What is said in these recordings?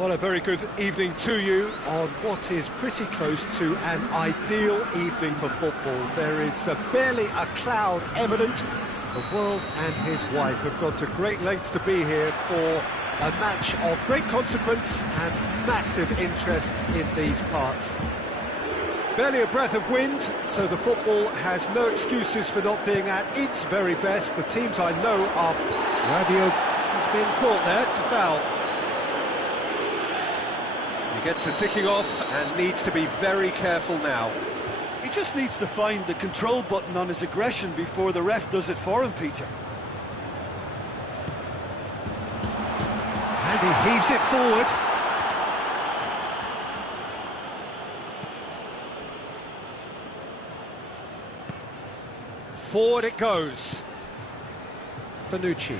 Well, a very good evening to you on what is pretty close to an ideal evening for football. There is barely a cloud evident. The world and his wife have gone to great lengths to be here for a match of great consequence and massive interest in these parts. Barely a breath of wind, so the football has no excuses for not being at its very best. The teams I know are... Rabiot has been caught there, it's a foul. He gets the ticking off and needs to be very careful now. He just needs to find the control button on his aggression before the ref does it for him, Peter. And he heaves it forward. Forward it goes. Bonucci.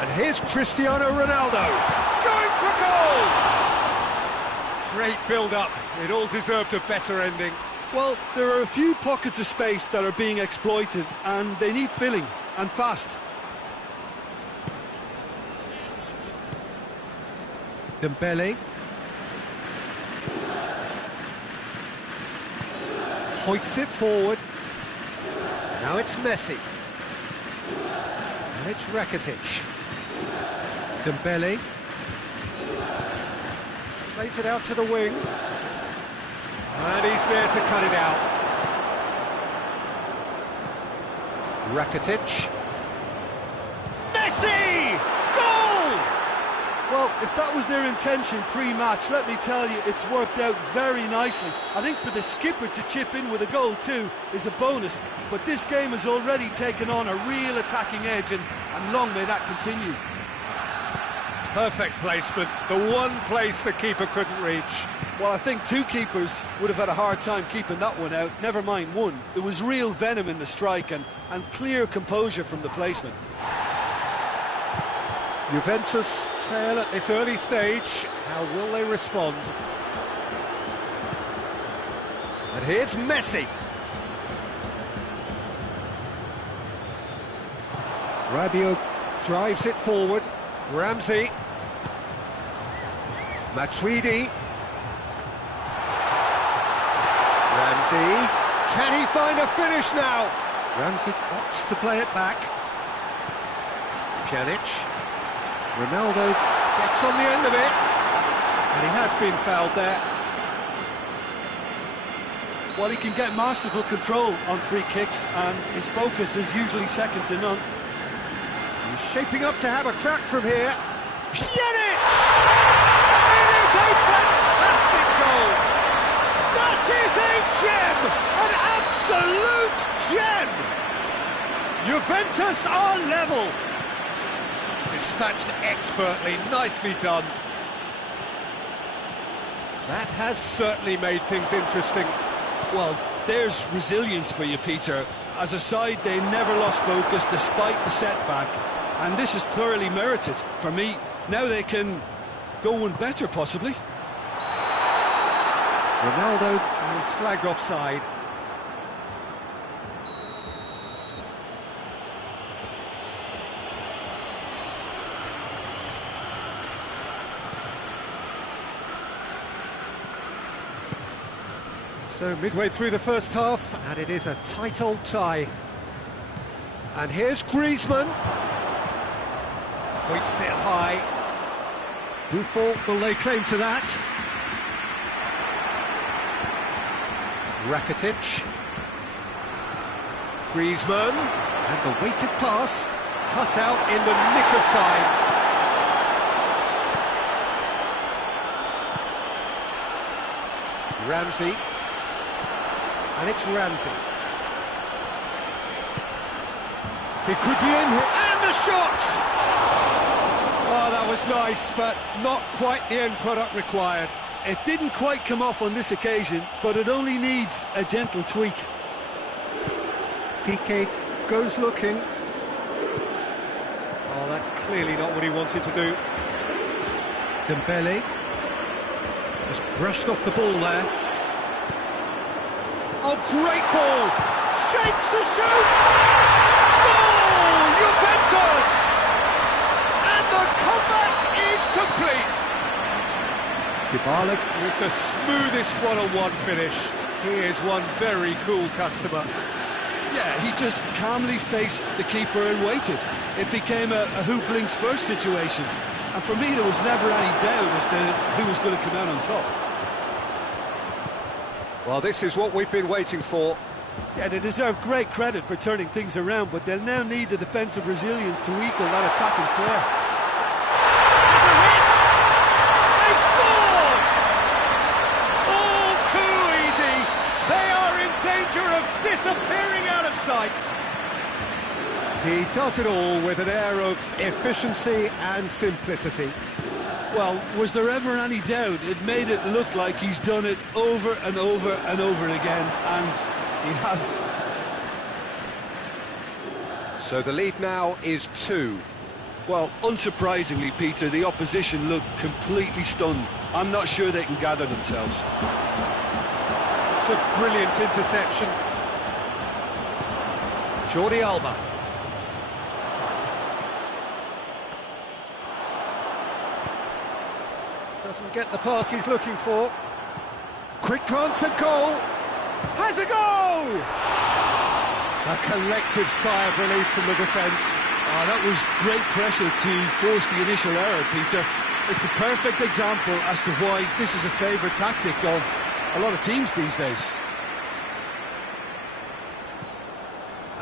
And here's Cristiano Ronaldo, going for goal! Great build-up, it all deserved a better ending. Well, there are a few pockets of space that are being exploited, and they need filling, and fast. Dembele. Hoists it forward. Now it's Messi. And it's Rakitic. Dembele plays it out to the wing, and he's there to cut it out. Rakitic. Messi! Goal! Well, if that was their intention pre-match, let me tell you, it's worked out very nicely. I think for the skipper to chip in with a goal too is a bonus, but this game has already taken on a real attacking edge, and long may that continue. Perfect placement, the one place the keeper couldn't reach. Well, I think two keepers would have had a hard time keeping that one out, never mind one. There was real venom in the strike and clear composure from the placement. Juventus trail at this early stage. How will they respond? And here's Messi. Rabiot drives it forward. Ramsey. Matuidi. Ramsey. Can he find a finish now? Ramsey opts to play it back. Pjanic. Ronaldo gets on the end of it. And he has been fouled there. Well, he can get masterful control on free kicks, and his focus is usually second to none. He's shaping up to have a crack from here. Pjanic! It is a fantastic goal! That is a gem! An absolute gem! Juventus are level. Dispatched expertly, nicely done. That has certainly made things interesting. Well, there's resilience for you, Peter. As a side, they never lost focus despite the setback, and this is thoroughly merited. For me, now they can go one better, possibly. Ronaldo is flagged offside. So midway through the first half, and it is a tight old tie. And here's Griezmann. Hoists it high. Buffon will lay claim to that. Rakitic. Griezmann. And the weighted pass cut out in the nick of time. Ramsey. And it's Ramsey. He could be in here. And the shot! Oh, that was nice, but not quite the end product required. It didn't quite come off on this occasion, but it only needs a gentle tweak. Piqué goes looking. Oh, that's clearly not what he wanted to do. Dembele has brushed off the ball there. Oh, great ball! Shapes to shoot! Goal! Juventus! Dybala with the smoothest one-on-one finish. He is one very cool customer. Yeah, he just calmly faced the keeper and waited. It became a who blinks first situation. And for me, there was never any doubt as to who was going to come out on top. Well, this is what we've been waiting for. Yeah, they deserve great credit for turning things around, but they'll now need the defensive resilience to equal that attacking flair. They've scored! All too easy. They are in danger of disappearing out of sight. He does it all with an air of efficiency and simplicity. Well, was there ever any doubt? It made it look like he's done it over and over and over again, and he has. So the lead now is 2. Well, unsurprisingly, Peter, the opposition look completely stunned. I'm not sure they can gather themselves. It's a brilliant interception. Jordi Alba. Doesn't get the pass he's looking for. Quick glance at goal. Has a goal! A collective sigh of relief from the defence. Oh, that was great pressure to force the initial error, Peter. It's the perfect example as to why this is a favourite tactic of a lot of teams these days.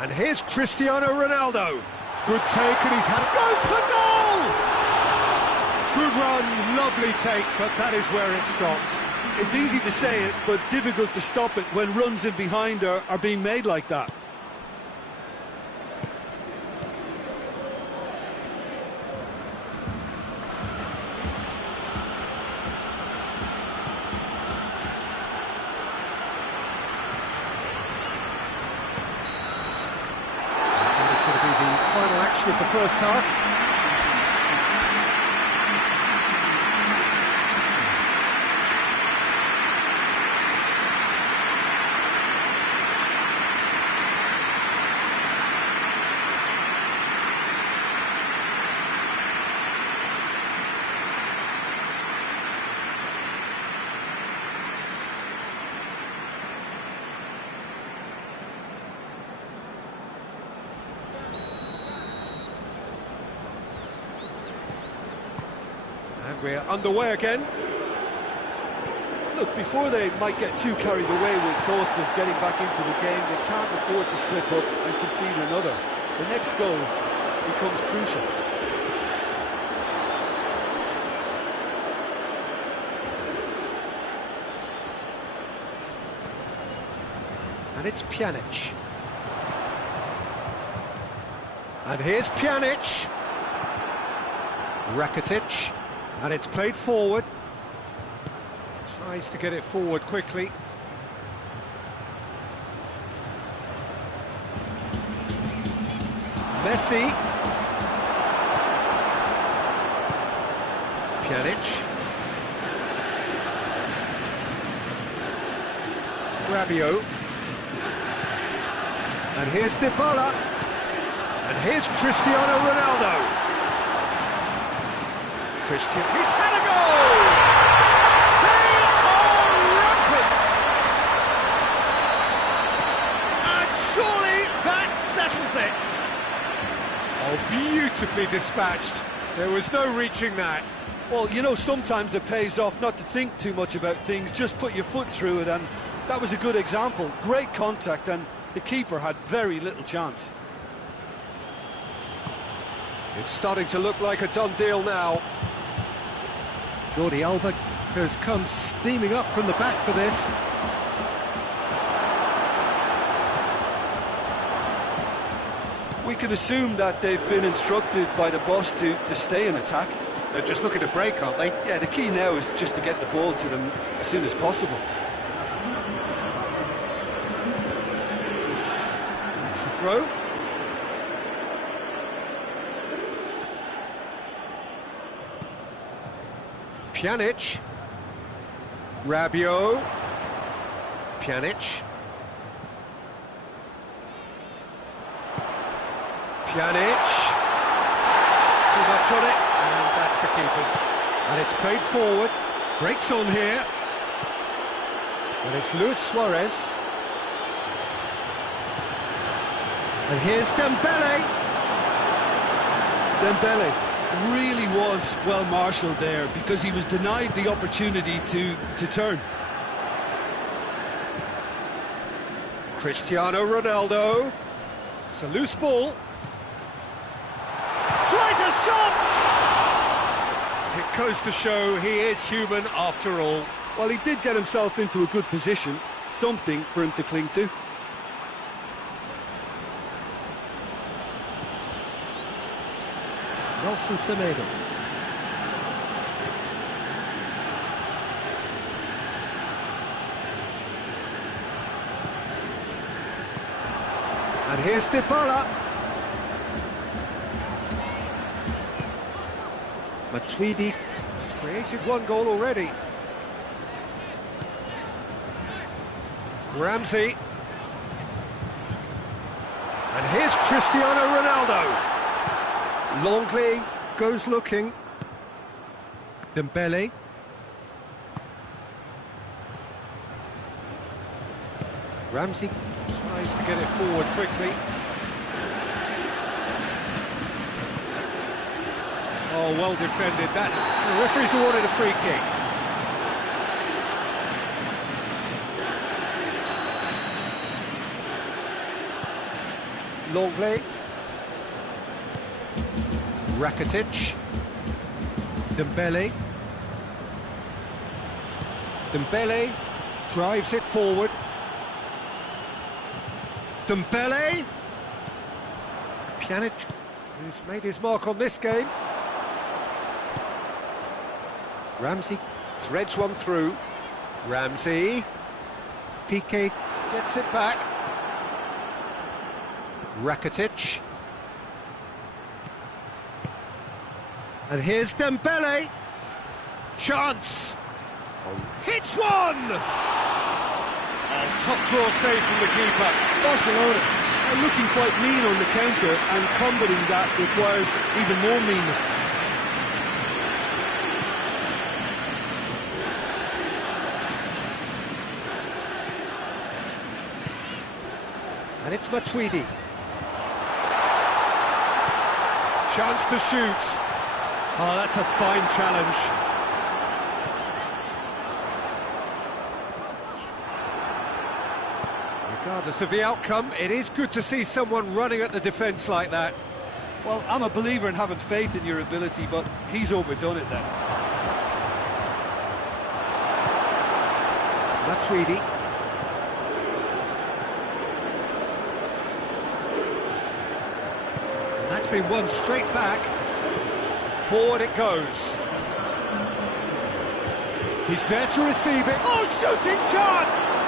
And here's Cristiano Ronaldo. Good take, and he's had it. Goes for goal! Good run, lovely take, but that is where it stopped. It's easy to say it, but difficult to stop it when runs in behind are being made like that. That is going to be the final action of the first half. And we're underway again. Look, before they might get too carried away with thoughts of getting back into the game, they can't afford to slip up and concede another. The next goal becomes crucial. And it's Pjanic. And here's Pjanic. Rakitic. And it's played forward. Tries to get it forward quickly. Messi. Pjanic. Rabiot. And here's Dybala. And here's Cristiano Ronaldo. Christian, he's had a goal! They are rampant! And surely that settles it. Oh, beautifully dispatched. There was no reaching that. Well, you know, sometimes it pays off not to think too much about things, just put your foot through it, and that was a good example. Great contact, and the keeper had very little chance. It's starting to look like a done deal now. Jordi Alba has come steaming up from the back for this. We can assume that they've been instructed by the boss to stay in attack. They're just looking to break, aren't they? Yeah, the key now is just to get the ball to them as soon as possible. That's the throw. Pjanic. Rabiot. Pjanic. Pjanic. Too much on it, and that's the keeper's. And it's played forward. Breaks on here. And it's Luis Suarez. And here's Dembele. Dembele really was well marshalled there because he was denied the opportunity to turn. Cristiano Ronaldo. It's a loose ball. Tries a shot! It goes to show he is human after all. Well, he did get himself into a good position, something for him to cling to. Nelson Semedo. And here's Dybala. Matuidi has created one goal already. Ramsey. And here's Cristiano Ronaldo. Longley goes looking. Dembele. Ramsey tries to get it forward quickly. Oh, well defended that. The referee's awarded a free kick. Longley. Rakitic. Dembele. Dembele drives it forward. Dembele. Pjanic, who's made his mark on this game. Ramsey threads one through. Ramsey. Piqué gets it back. Rakitic. And here's Dembele. Chance. Oh, hits one! Oh, top draw save from the keeper. Barcelona are looking quite mean on the counter, and combating that requires even more meanness. And it's Matuidi. Chance to shoot. Oh, that's a fine challenge. Regardless of the outcome, it is good to see someone running at the defence like that. Well, I'm a believer in having faith in your ability, but he's overdone it then. Matuidi. And that's been won straight back. Forward it goes. He's there to receive it. Oh, shooting chance!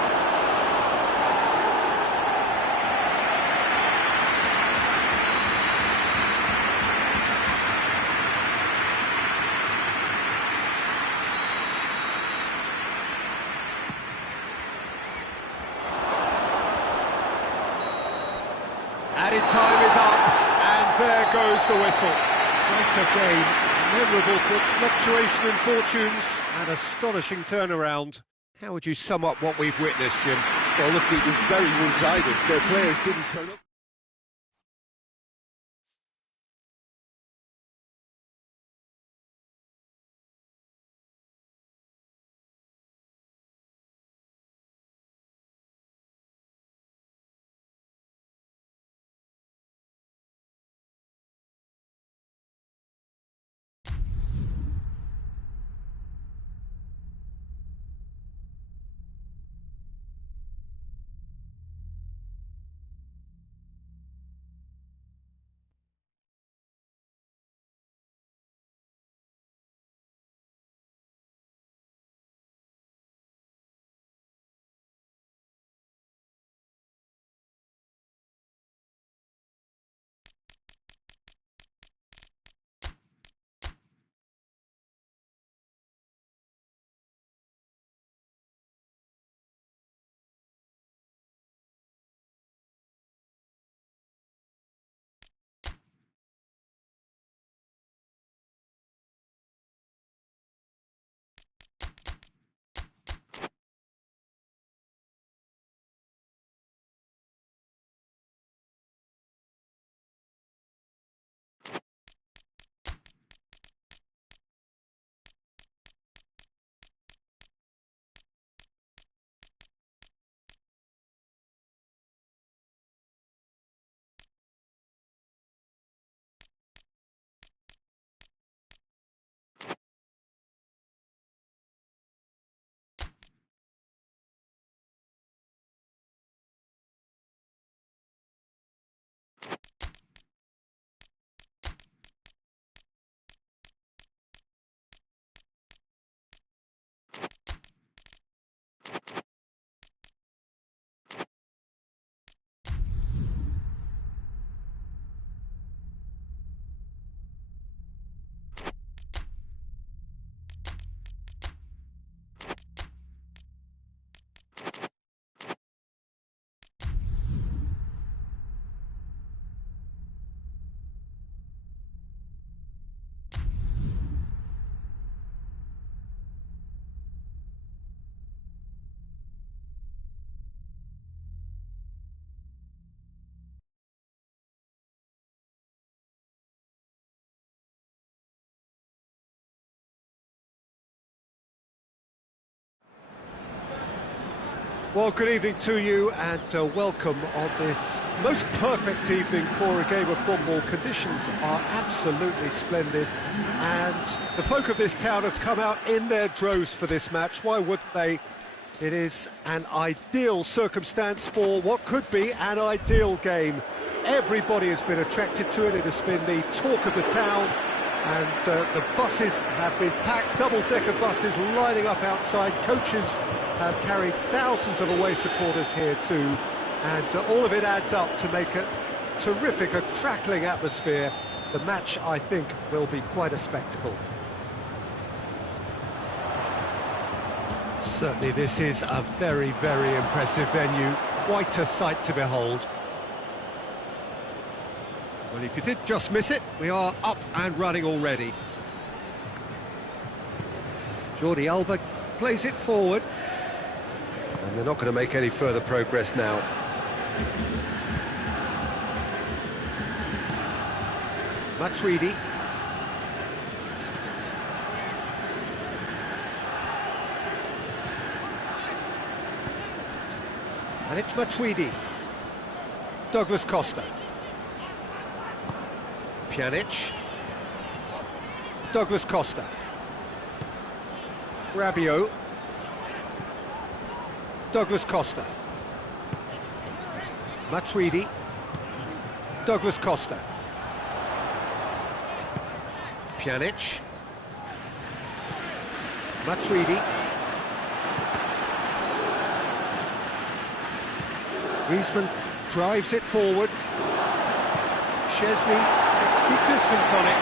Added time is up, and there goes the whistle. Quite a game, memorable for its fluctuation in fortunes and astonishing turnaround. How would you sum up what we've witnessed, Jim? Well, look, it was very one-sided. Their players didn't turn up. Well, good evening to you and welcome on this most perfect evening for a game of football. Conditions are absolutely splendid and the folk of this town have come out in their droves for this match. Why wouldn't they? It is an ideal circumstance for what could be an ideal game. Everybody has been attracted to it. It has been the talk of the town. And the buses have been packed, double-decker buses lining up outside. Coaches have carried thousands of away supporters here too. And all of it adds up to make a terrific, a crackling atmosphere. The match, I think, will be quite a spectacle. Certainly this is a very, very impressive venue. Quite a sight to behold. Well, if you did just miss it, we are up and running already. Jordi Alba plays it forward. And they're not going to make any further progress now. Matuidi. And it's Matuidi. Douglas Costa. Pjanic. Douglas Costa. Rabiot. Douglas Costa. Matuidi. Douglas Costa. Pjanic. Matuidi. Griezmann drives it forward. Szczesny gets good distance on it.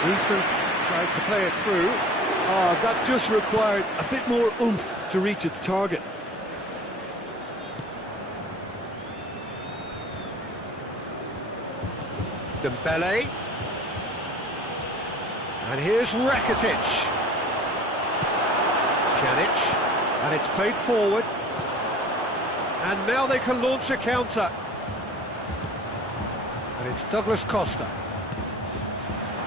Griezmann tried to play it through. That just required a bit more oomph to reach its target. Dembele. And here's Rakitic. Pjanic. And it's played forward. And now they can launch a counter. And it's Douglas Costa.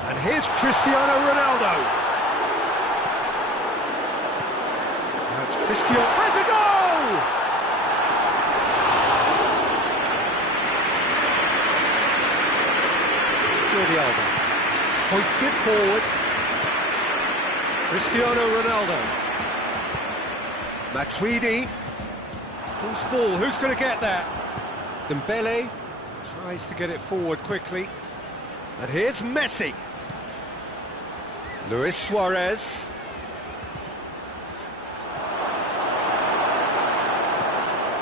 And here's Cristiano Ronaldo. Now it's Cristiano. Has a goal! Jordi Alba hoists it forward. Cristiano Ronaldo. Matuidi. Whose ball? Who's going to get that? Dembele tries to get it forward quickly. And here's Messi. Luis Suarez.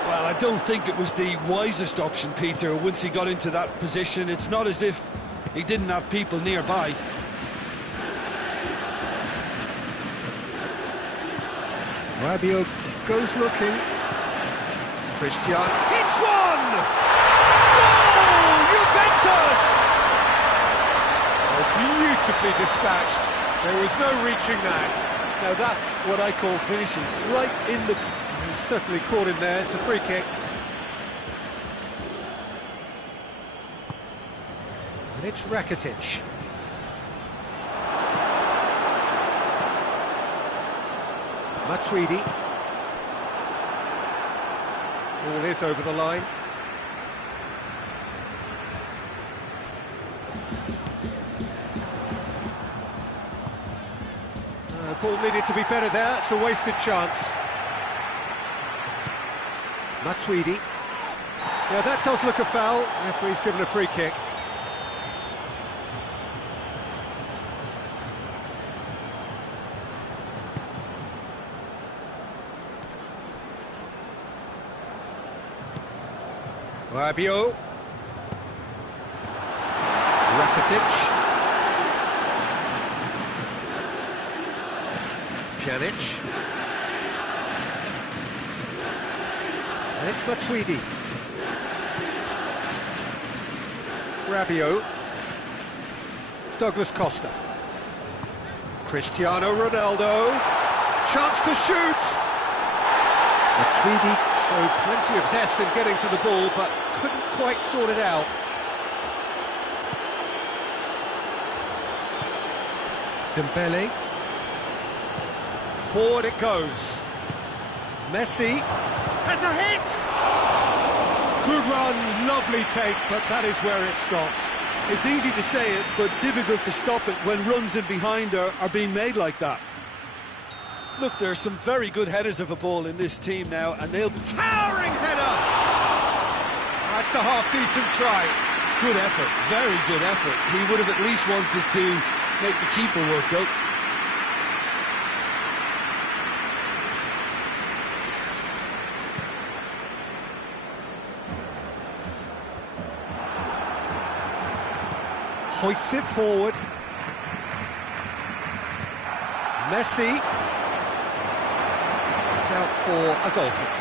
Well, I don't think it was the wisest option, Peter, once he got into that position. It's not as if he didn't have people nearby. Rabiot goes looking. Cristiano hits one! Goal! Juventus! Oh, beautifully dispatched. There was no reaching that. Now that's what I call finishing, right in the... He's certainly caught him there. It's a free kick. And it's Rakitic. Matuidi. Ball is over the line. Ball needed to be better there. It's a wasted chance. Matuidi. Yeah, that does look a foul. Referee's given a free kick. Rabiot. Rakitic. Pjanic. And it's Matuidi. Rabiot. Douglas Costa. Cristiano Ronaldo. Chance to shoot. Matuidi showed plenty of zest in getting to the ball, but couldn't quite sort it out. Dembele. Forward it goes. Messi has a hit! Good run, lovely take, but that is where it stopped. It's easy to say it, but difficult to stop it when runs in behind are being made like that. Look, there are some very good headers of a ball in this team now, and they'll be... Towering header! That's a half-decent try. Good effort, very good effort. He would have at least wanted to make the keeper work, though. Hoists it forward. Messi. It's out for a goal kick.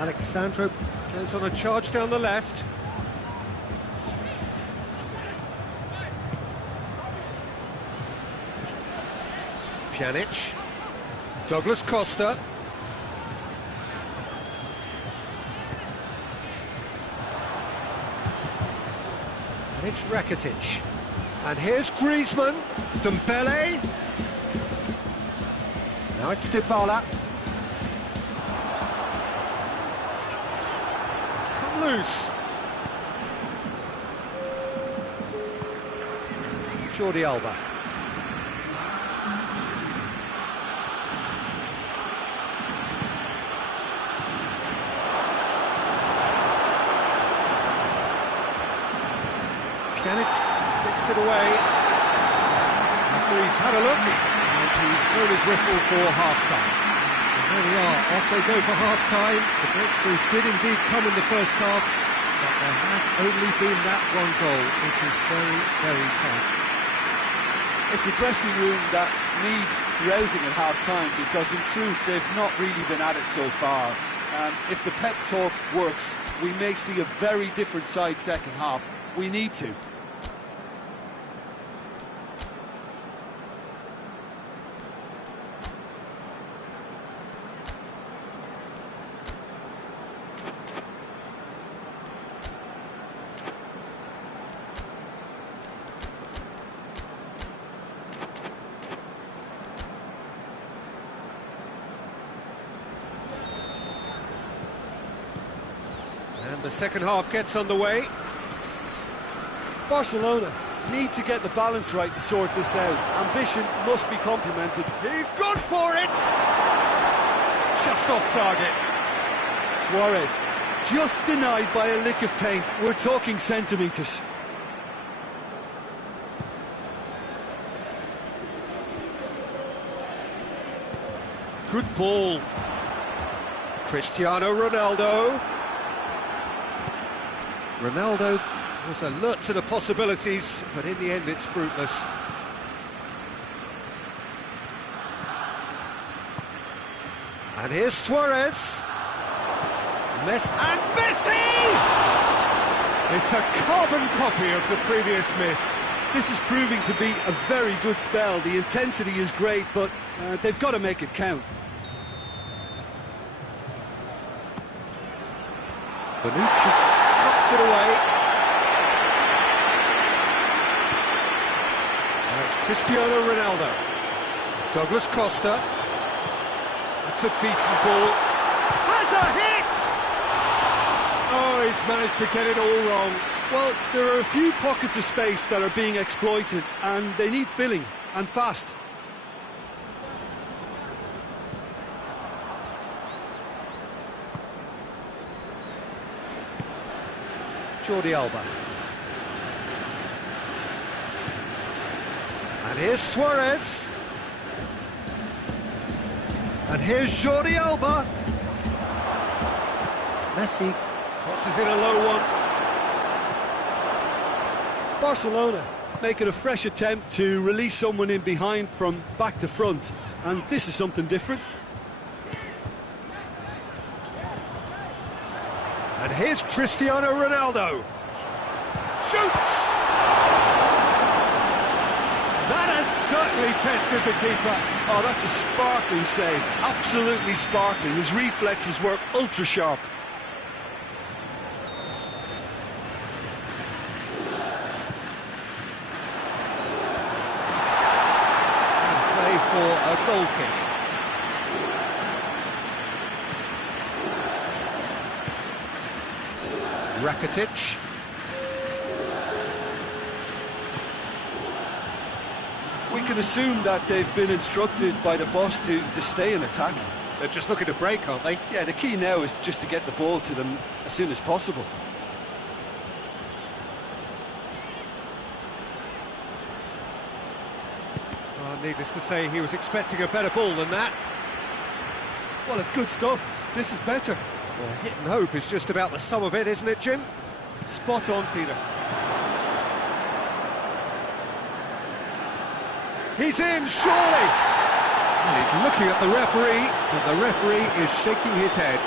Alexandro goes on a charge down the left. Pjanic, Douglas Costa. And it's Rakitic. And here's Griezmann, Dembele. Now it's Dybala. It's come loose. Jordi Alba. Pjanic gets it away. Referee's had a look, and he's blown his whistle for half-time. And there we are, off they go for half-time. The breakthrough did indeed come in the first half, but there has only been that one goal, which is very, very tight. It's a dressing room that needs rousing at half-time, because in truth they've not really been at it so far. If the pep talk works, we may see a very different side second half. We need to. And the second half gets underway. Barcelona need to get the balance right to sort this out. Ambition must be complemented. He's gone for it! Just off target. Suarez, just denied by a lick of paint. We're talking centimetres. Good ball. Cristiano Ronaldo. Ronaldo was alert to the possibilities, but in the end it's fruitless. And here's Suarez. Messi! It's a carbon copy of the previous miss. This is proving to be a very good spell. The intensity is great, but they've got to make it count. Bonucci knocks it away. And it's Cristiano Ronaldo. Douglas Costa. That's a decent ball. Has a hit! Oh, he's managed to get it all wrong. Well, there are a few pockets of space that are being exploited, and they need filling, and fast. Jordi Alba. And here's Suarez. And here's Jordi Alba. Messi crosses in a low one. Barcelona making a fresh attempt to release someone in behind from back to front, and this is something different. And here's Cristiano Ronaldo. Shoots! That has certainly tested the keeper. Oh, that's a sparkling save. Absolutely sparkling. His reflexes were ultra sharp. a goal kick. Rakitic. We can assume that they've been instructed by the boss to stay in attack. They're just looking to break, aren't they? Yeah, the key now is just to get the ball to them as soon as possible. Well, needless to say, he was expecting a better ball than that. Well, it's good stuff. This is better. Well, hit and hope is just about the sum of it, isn't it, Jim? Spot on, Peter. He's in, surely! And he's looking at the referee, but the referee is shaking his head.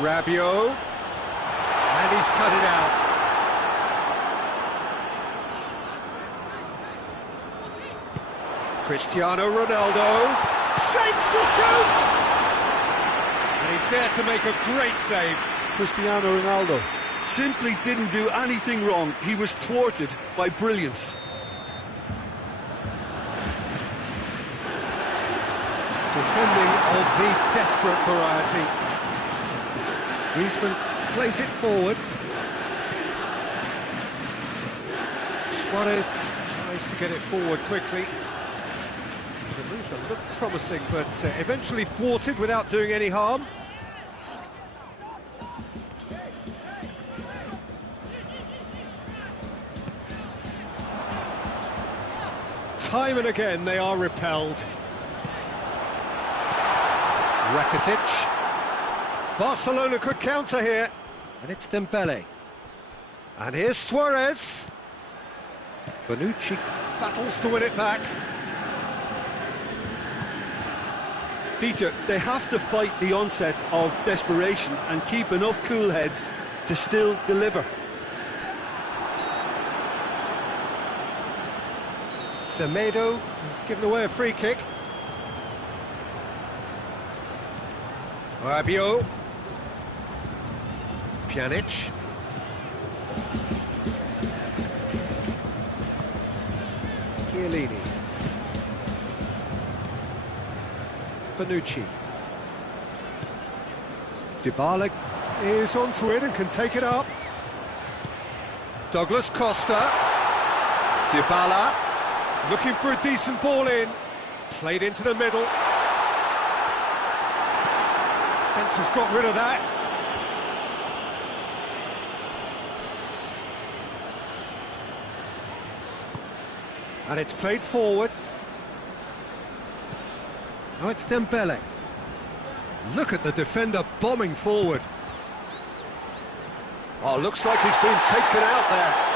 Rabiot, and he's cut it out. Cristiano Ronaldo, shapes to shoot! And he's there to make a great save. Cristiano Ronaldo simply didn't do anything wrong. He was thwarted by brilliance. Defending of the desperate variety. Griezmann plays it forward. Suarez tries to get it forward quickly. It's a move that looked promising, but eventually thwarted without doing any harm. Time and again they are repelled. Rakitic. Barcelona could counter here. And it's Dembele. And here's Suarez. Bonucci battles to win it back. Peter, they have to fight the onset of desperation and keep enough cool heads to still deliver. Semedo has given away a free kick. Rabiot. Pjanic. Chiellini. Bonucci. Dybala is onto it and can take it up. Douglas Costa. Dybala. Looking for a decent ball in. Played into the middle. Fence has got rid of that. And it's played forward. Now it's Dembele. Look at the defender bombing forward. Oh, looks like he's been taken out there.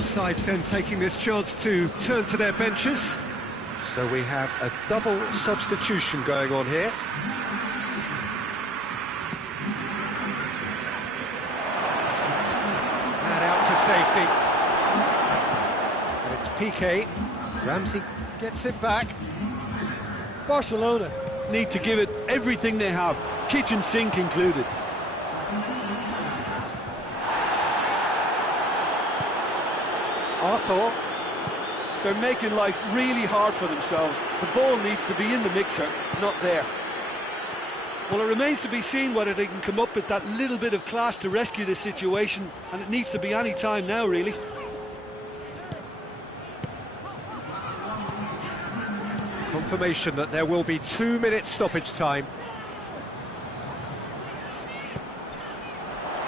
Sides then taking this chance to turn to their benches. So we have a double substitution going on here. And out to safety. And it's Piqué. Ramsey gets it back. Barcelona need to give it everything they have, kitchen sink included. Arthur. They're making life really hard for themselves. The ball needs to be in the mixer, not there. Well, it remains to be seen whether they can come up with that little bit of class to rescue this situation, and it needs to be any time now, really. Confirmation that there will be 2 minutes stoppage time.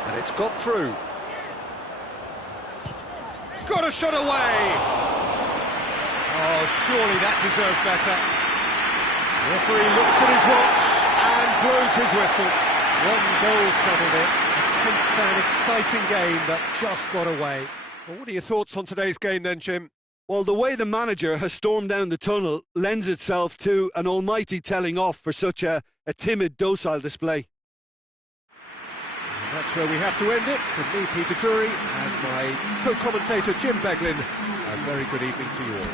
And it's got through. Got a shot away! Oh, surely that deserved better. The referee looks at his watch and blows his whistle. One goal settled it. A tense and exciting game that just got away. Well, what are your thoughts on today's game then, Jim? Well, the way the manager has stormed down the tunnel lends itself to an almighty telling off for such a timid, docile display. And that's where we have to end it. From me, Peter Drury, and my co-commentator, Jim Beglin. A very good evening to you all.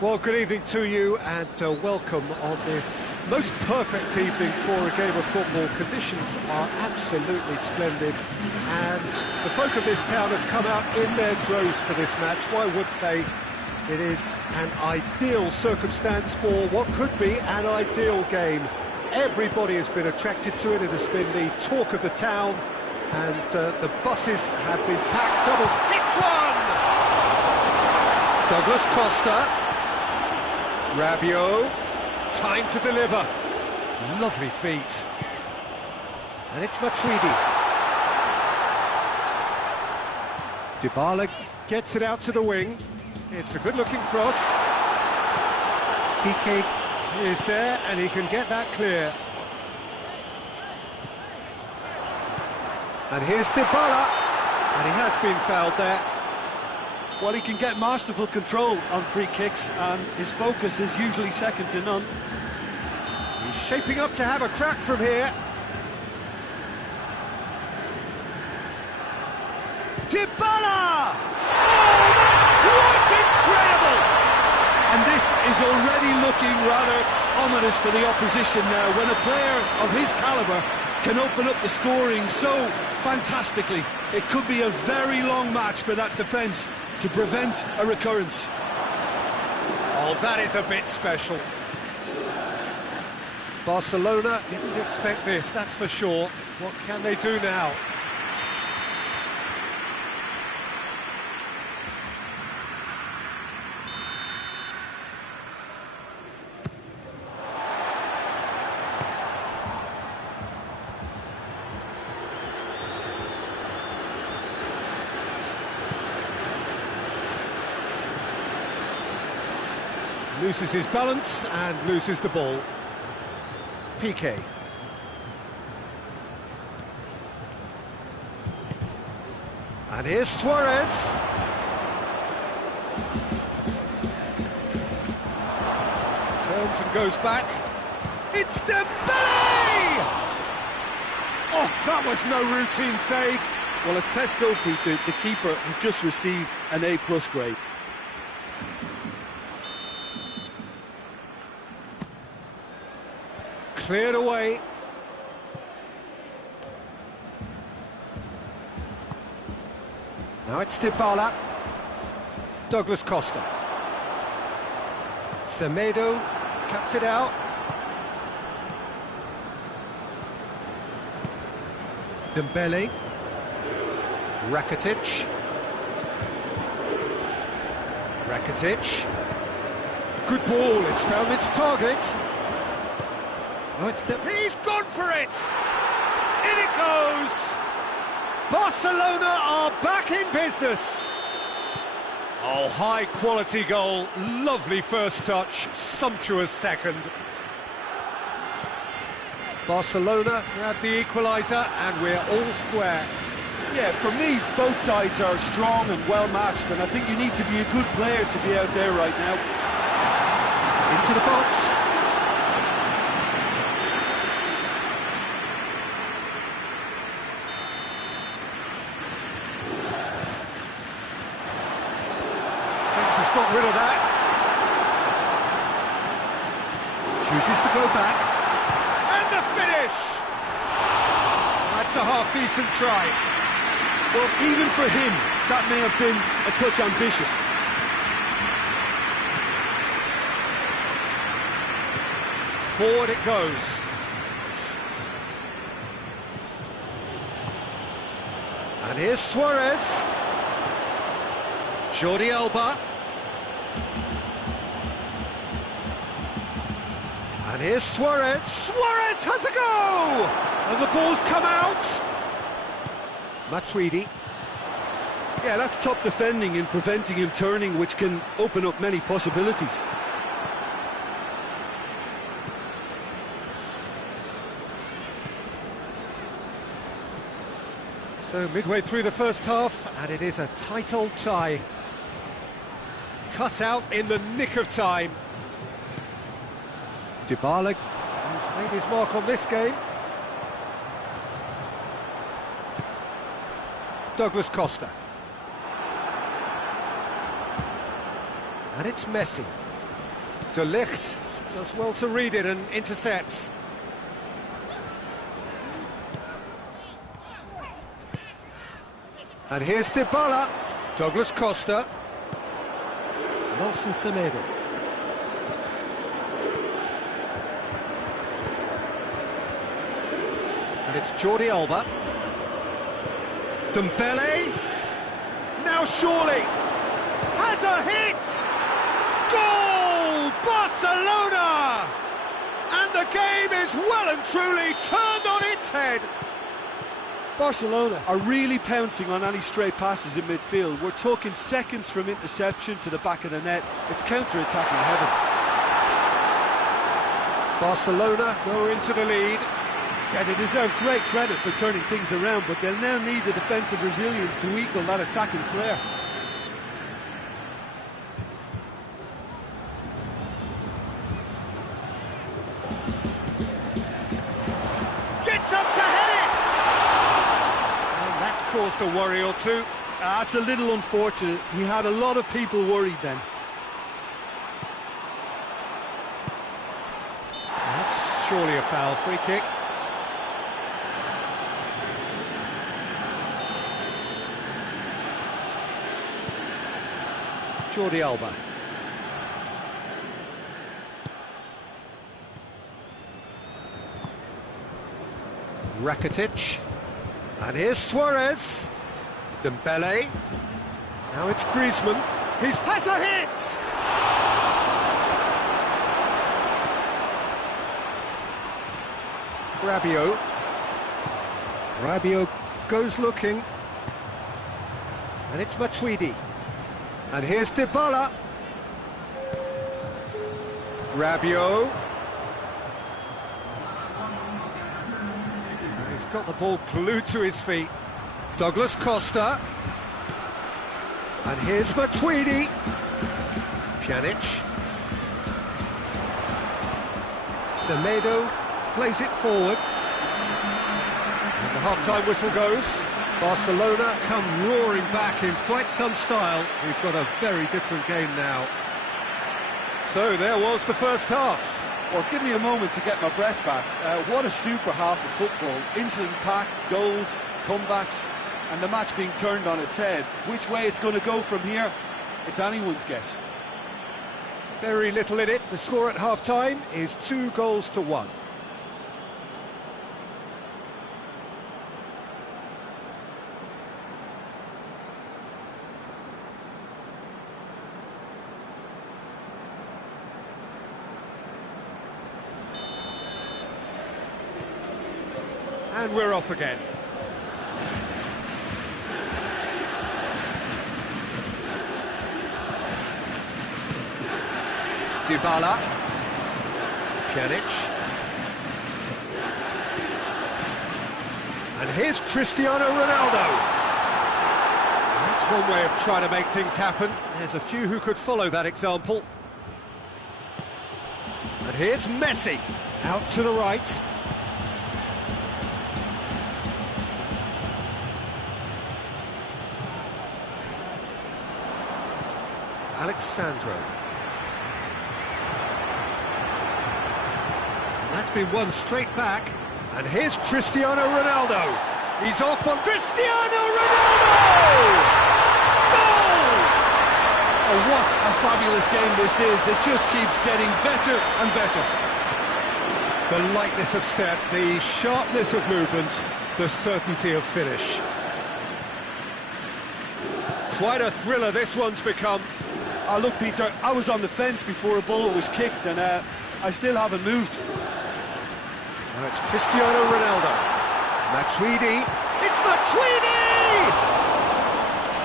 Well, good evening to you and welcome on this most perfect evening for a game of football. Conditions are absolutely splendid and the folk of this town have come out in their droves for this match. Why wouldn't they? It is an ideal circumstance for what could be an ideal game. Everybody has been attracted to it. It has been the talk of the town and the buses have been packed double. It's one! Douglas Costa. Rabiot, time to deliver. Lovely feet. And it's Matuidi. Dybala gets it out to the wing. It's a good-looking cross. Piqué is there, and he can get that clear. And here's Dybala, and he has been fouled there. Well, he can get masterful control on free kicks, and his focus is usually second to none. He's shaping up to have a crack from here. Dybala! Oh, that's quite incredible! And this is already looking rather ominous for the opposition now, when a player of his calibre can open up the scoring so fantastically. It could be a very long match for that defence to prevent a recurrence. Oh, that is a bit special. Barcelona didn't expect this, that's for sure. What can they do now? Loses his balance and loses the ball. PK. And here's Suarez. Turns and goes back. It's Dembele! Oh, that was no routine save. Well, as Tesco, Peter, the keeper has just received an A+ grade. Cleared away. Now it's Dybala. Douglas Costa. Semedo cuts it out. Dembele. Rakitic. Good ball, it's found its target. Oh, he's gone for it! In it goes! Barcelona are back in business! Oh, high-quality goal, lovely first touch, sumptuous second. Barcelona grab the equaliser and we're all square. Yeah, for me, both sides are strong and well-matched, and I think you need to be a good player to be out there right now. Into the box. Has got rid of that. Chooses to go back. And the finish! That's a half-decent try. Well, even for him, that may have been a touch ambitious. Forward it goes. And here's Suarez. Jordi Alba. And here's Suarez. Suarez has a go! And the ball's come out. Matuidi. Yeah, that's top defending and preventing him turning, which can open up many possibilities. So midway through the first half, and it is a tight old tie. Cut out in the nick of time. Dybala, who's made his mark on this game. Douglas Costa. And it's Messi. De Ligt does well to read it and intercepts. And here's Dybala. Douglas Costa. Nelson Semedo. And it's Jordi Alba. Dembele. Now surely. Has a hit! Goal! Barcelona! And the game is well and truly turned on its head. Barcelona are really pouncing on any stray passes in midfield. We're talking seconds from interception to the back of the net. It's counter-attacking heaven. Barcelona go into the lead. Yeah, they deserve great credit for turning things around, but they'll now need the defensive resilience to equal that attacking flair. Gets up to head it! And that's caused a worry or two. That's a little unfortunate. He had a lot of people worried then. That's surely a foul. Free kick. Jordi Alba. Rakitic. And here's Suarez. Dembele. Now it's Griezmann. He has a hit! Rabiot goes looking. And it's Matuidi. And here's Dybala. Rabiot. He's got the ball glued to his feet. Douglas Costa. And here's Matuidi. Pjanic. Semedo plays it forward. And the half-time whistle goes. Barcelona come roaring back in quite some style. We've got a very different game now. So there was the first half. Well, give me a moment to get my breath back. What a super half of football. Incident-packed, goals, comebacks, and the match being turned on its head. Which way it's going to go from here, it's anyone's guess. Very little in it. The score at half-time is 2-1. And we're off again. Dybala. Pjanic. And here's Cristiano Ronaldo. That's one way of trying to make things happen. There's a few who could follow that example. And here's Messi. Out to the right. Alexandro. That's been won straight back. And here's Cristiano Ronaldo. He's off on Cristiano Ronaldo! Goal! Oh, what a fabulous game this is. It just keeps getting better and better. The lightness of step, the sharpness of movement, the certainty of finish. Quite a thriller this one's become. Oh, look, Peter, I was on the fence before a ball was kicked, and I still haven't moved. Now it's Cristiano Ronaldo. Matuidi. It's Matuidi!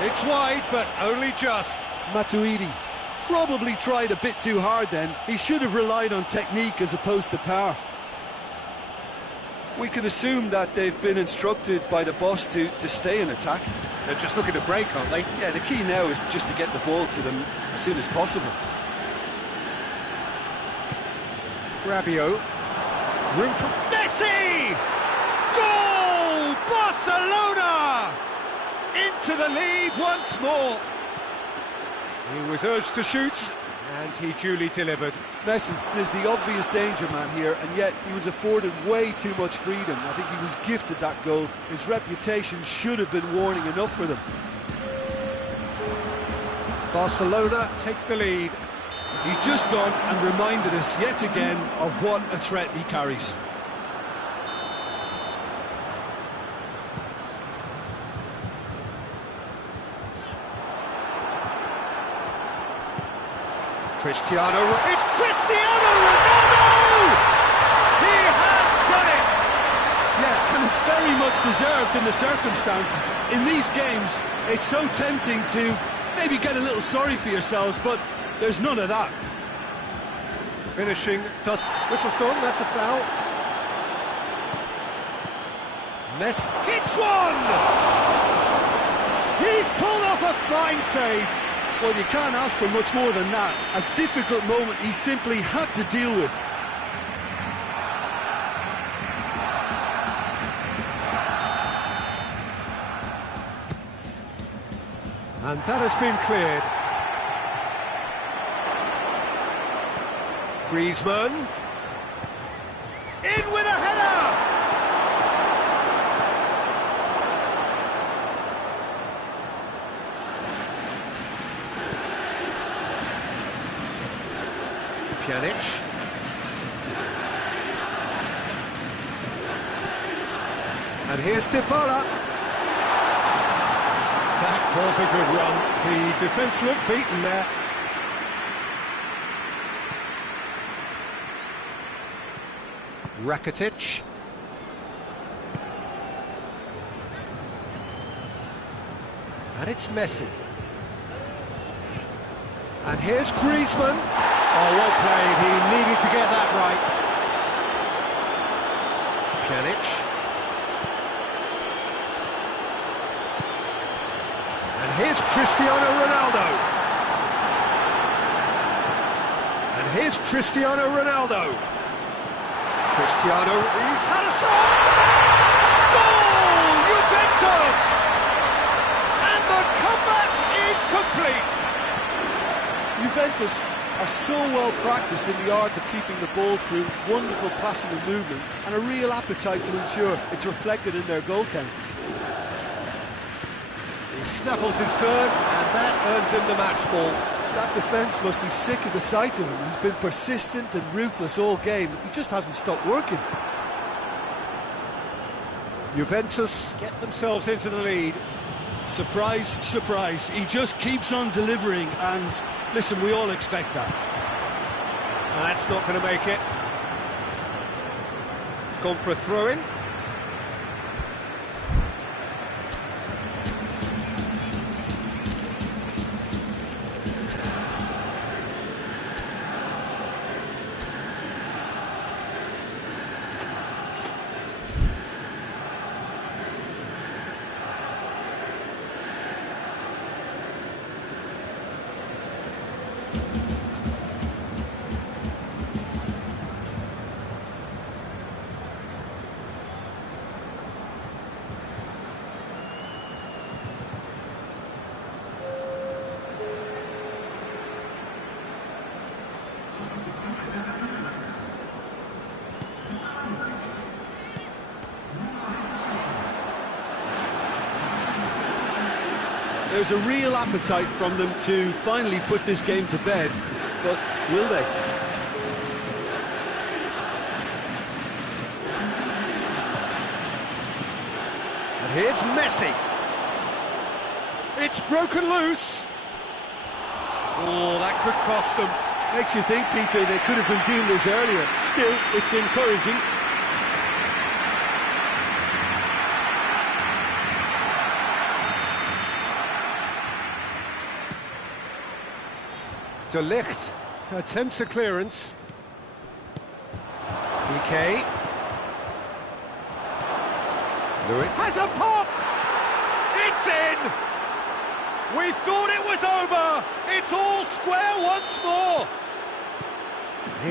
It's wide, but only just. Matuidi probably tried a bit too hard then. He should have relied on technique as opposed to power. We can assume that they've been instructed by the boss to stay in attack. They're just looking to break, aren't they? Yeah, the key now is just to get the ball to them as soon as possible. Rabiot. Room for Messi! Goal! Barcelona! Into the lead once more. He was urged to shoot, and he duly delivered. Messi is the obvious danger man here, and yet he was afforded way too much freedom. I think he was gifted that goal. His reputation should have been warning enough for them. Barcelona take the lead. He's just gone and reminded us yet again of what a threat he carries. It's Cristiano Ronaldo! He has done it! Yeah, and it's very much deserved in the circumstances. In these games, it's so tempting to maybe get a little sorry for yourselves, but there's none of that. Finishing, whistle's gone, that's a foul. Messi hits one! He's pulled off a fine save. Well, you can't ask for much more than that. A difficult moment he simply had to deal with. And that has been cleared. Griezmann. In with a header! Pjanic. And here's Dybala. That was a good run. The defence looked beaten there. Rakitic. And it's Messi. And here's Griezmann. Oh, well played. He needed to get that right. Pjanic. And here's Cristiano Ronaldo. And here's Cristiano Ronaldo. Cristiano, he's had a shot! Goal! Juventus! And the comeback is complete! Juventus are so well practiced in the art of keeping the ball through, wonderful passing and movement, and a real appetite to ensure it's reflected in their goal count. He snaffles his third, and that earns him the match ball. That defence must be sick of the sight of him. He's been persistent and ruthless all game. He just hasn't stopped working. Juventus get themselves into the lead. Surprise, surprise. He just keeps on delivering, and listen, we all expect that. And that's not going to make it. It's gone for a throw-in. There's a real appetite from them to finally put this game to bed, but will they? And here's Messi. It's broken loose. Oh, that could cost them. Makes you think, Peter, they could have been doing this earlier. Still, it's encouraging. De Ligt attempts a clearance. TK. Lewis has a pop! It's in! We thought it was over! It's all square once more!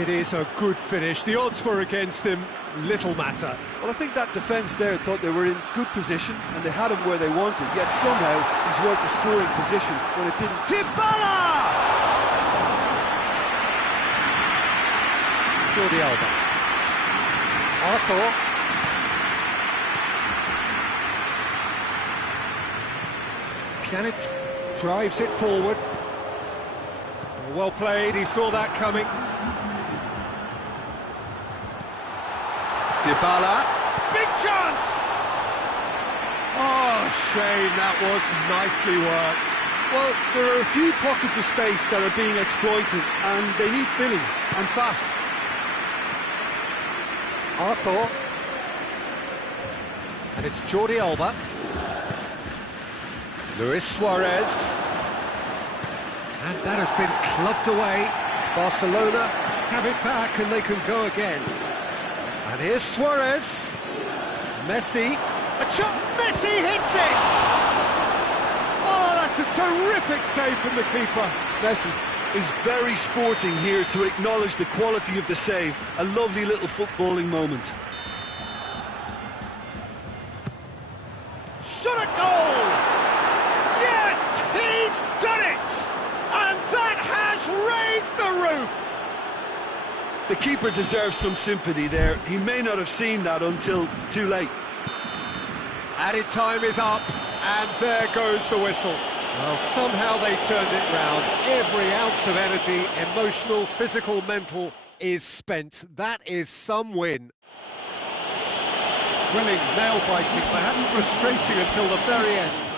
It is a good finish. The odds were against him. Little matter. Well, I think that defence there thought they were in good position and they had him where they wanted, yet somehow he's worked the scoring position when it didn't. Dybala! Jordi Alba. Arthur. Pjanic drives it forward. Well played, he saw that coming. Dybala. Big chance! Oh, shame, that was nicely worked. Well, there are a few pockets of space that are being exploited and they need filling, and fast. Arthur. And it's Jordi Alba. Luis Suarez. And that has been clubbed away. Barcelona have it back and they can go again. And here's Suarez. Messi. A chop. Messi hits it! Oh, that's a terrific save from the keeper. Messi is very sporting here to acknowledge the quality of the save. A lovely little footballing moment. Shot a goal! Yes, he's done it! And that has raised the roof! The keeper deserves some sympathy there. He may not have seen that until too late. Added time is up, and there goes the whistle. Well, somehow they turned it round. Every ounce of energy, emotional, physical, mental, is spent. That is some win. Thrilling, nail-biting, perhaps frustrating until the very end.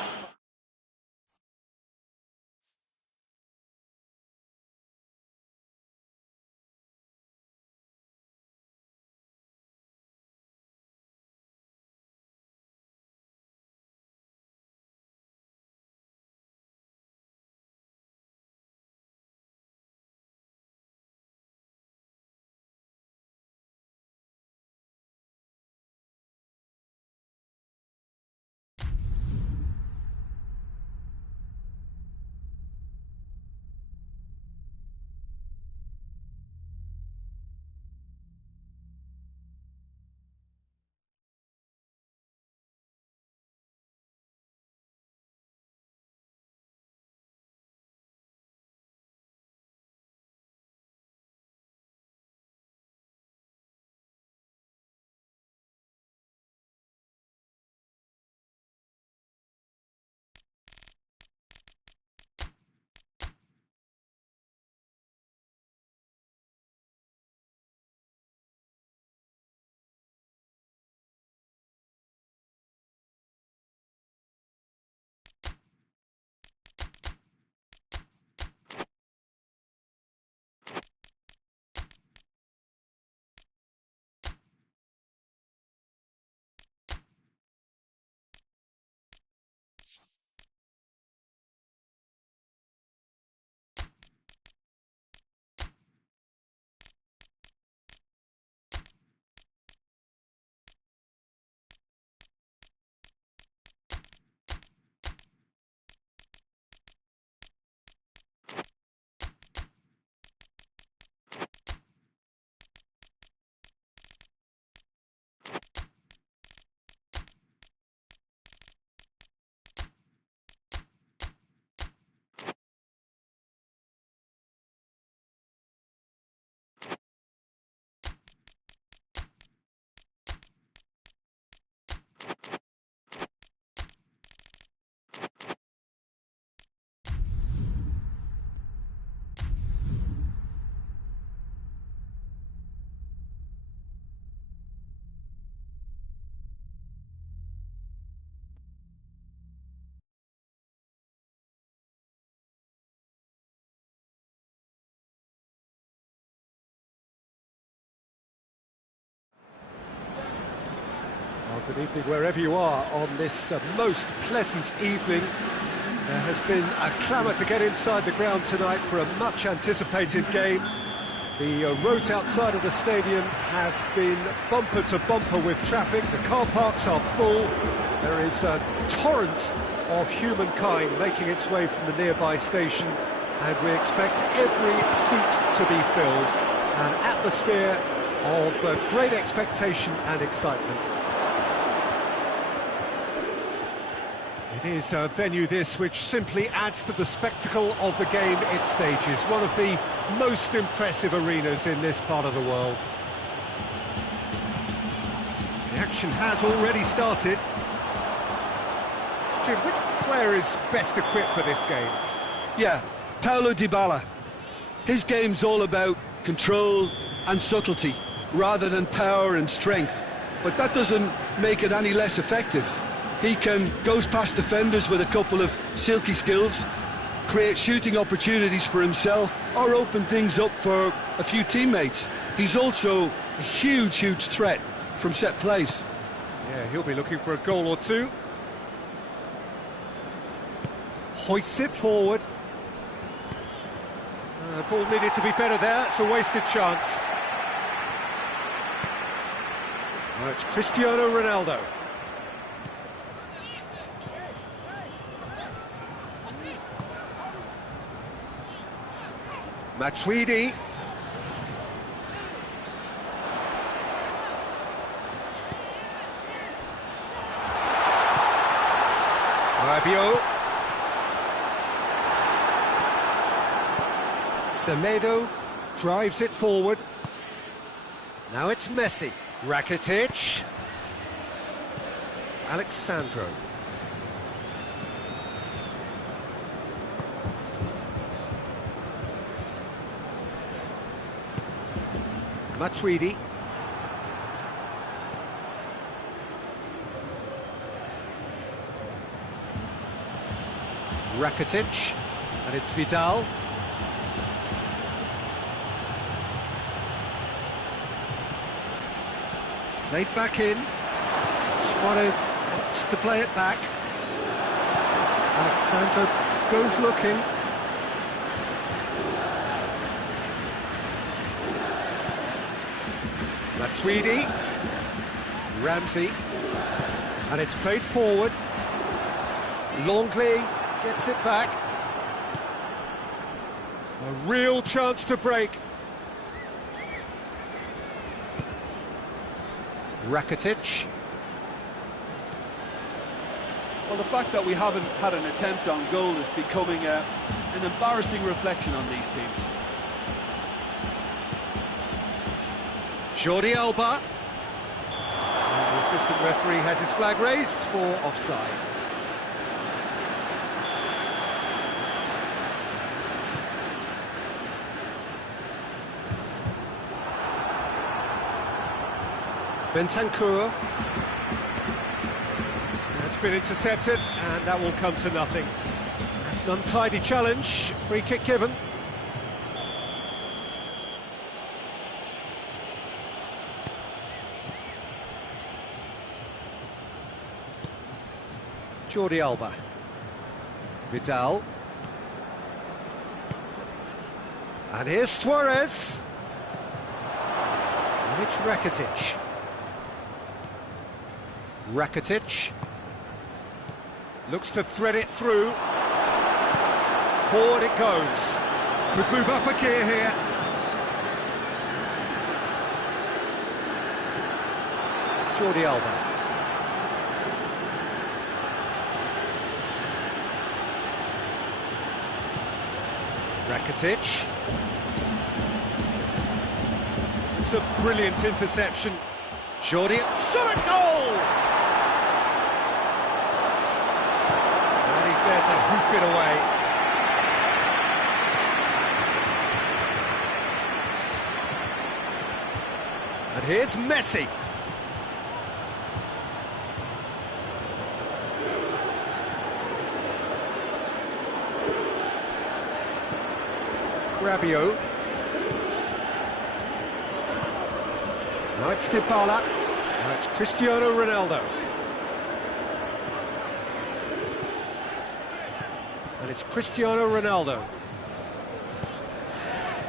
Well, good evening wherever you are on this most pleasant evening. There has been a clamour to get inside the ground tonight for a much anticipated game. The roads outside of the stadium have been bumper to bumper with traffic. The car parks are full. There is a torrent of humankind making its way from the nearby station, and we expect every seat to be filled. An atmosphere of great expectation and excitement. It is a venue this which simply adds to the spectacle of the game it stages. One of the most impressive arenas in this part of the world. The action has already started. Jim, which player is best equipped for this game? Yeah, Paulo Dybala. His game's all about control and subtlety, rather than power and strength. But that doesn't make it any less effective. He goes past defenders with a couple of silky skills, create shooting opportunities for himself, or open things up for a few teammates. He's also a huge threat from set plays. Yeah, he'll be looking for a goal or two. Hoists it forward. Ball needed to be better there, it's a wasted chance. Now it's Cristiano Ronaldo. Matuidi. Rabiot. Semedo drives it forward. Now it's Messi. Rakitic. Alexandro. Matuidi. Rakitic. And it's Vidal. Played back in. Suarez opts to play it back. Alexandro goes looking. Matuidi. Ramsey. And it's played forward. Longley gets it back. A real chance to break. Rakitic. Well, the fact that we haven't had an attempt on goal is becoming an embarrassing reflection on these teams. Jordi Alba. And the assistant referee has his flag raised for offside. Bentancur. It's been intercepted, and that will come to nothing. That's an untidy challenge. Free kick given. Jordi Alba. Vidal. And here's Suarez. And it's Rakitic. Rakitic looks to thread it through. Forward it goes. Could move up a gear here. Jordi Alba. Rakitic. It's a brilliant interception. Jordi, shot at goal! And he's there to hoof it away. And here's Messi. Rabiot. Now it's Dybala. Now it's Cristiano Ronaldo. And it's Cristiano Ronaldo.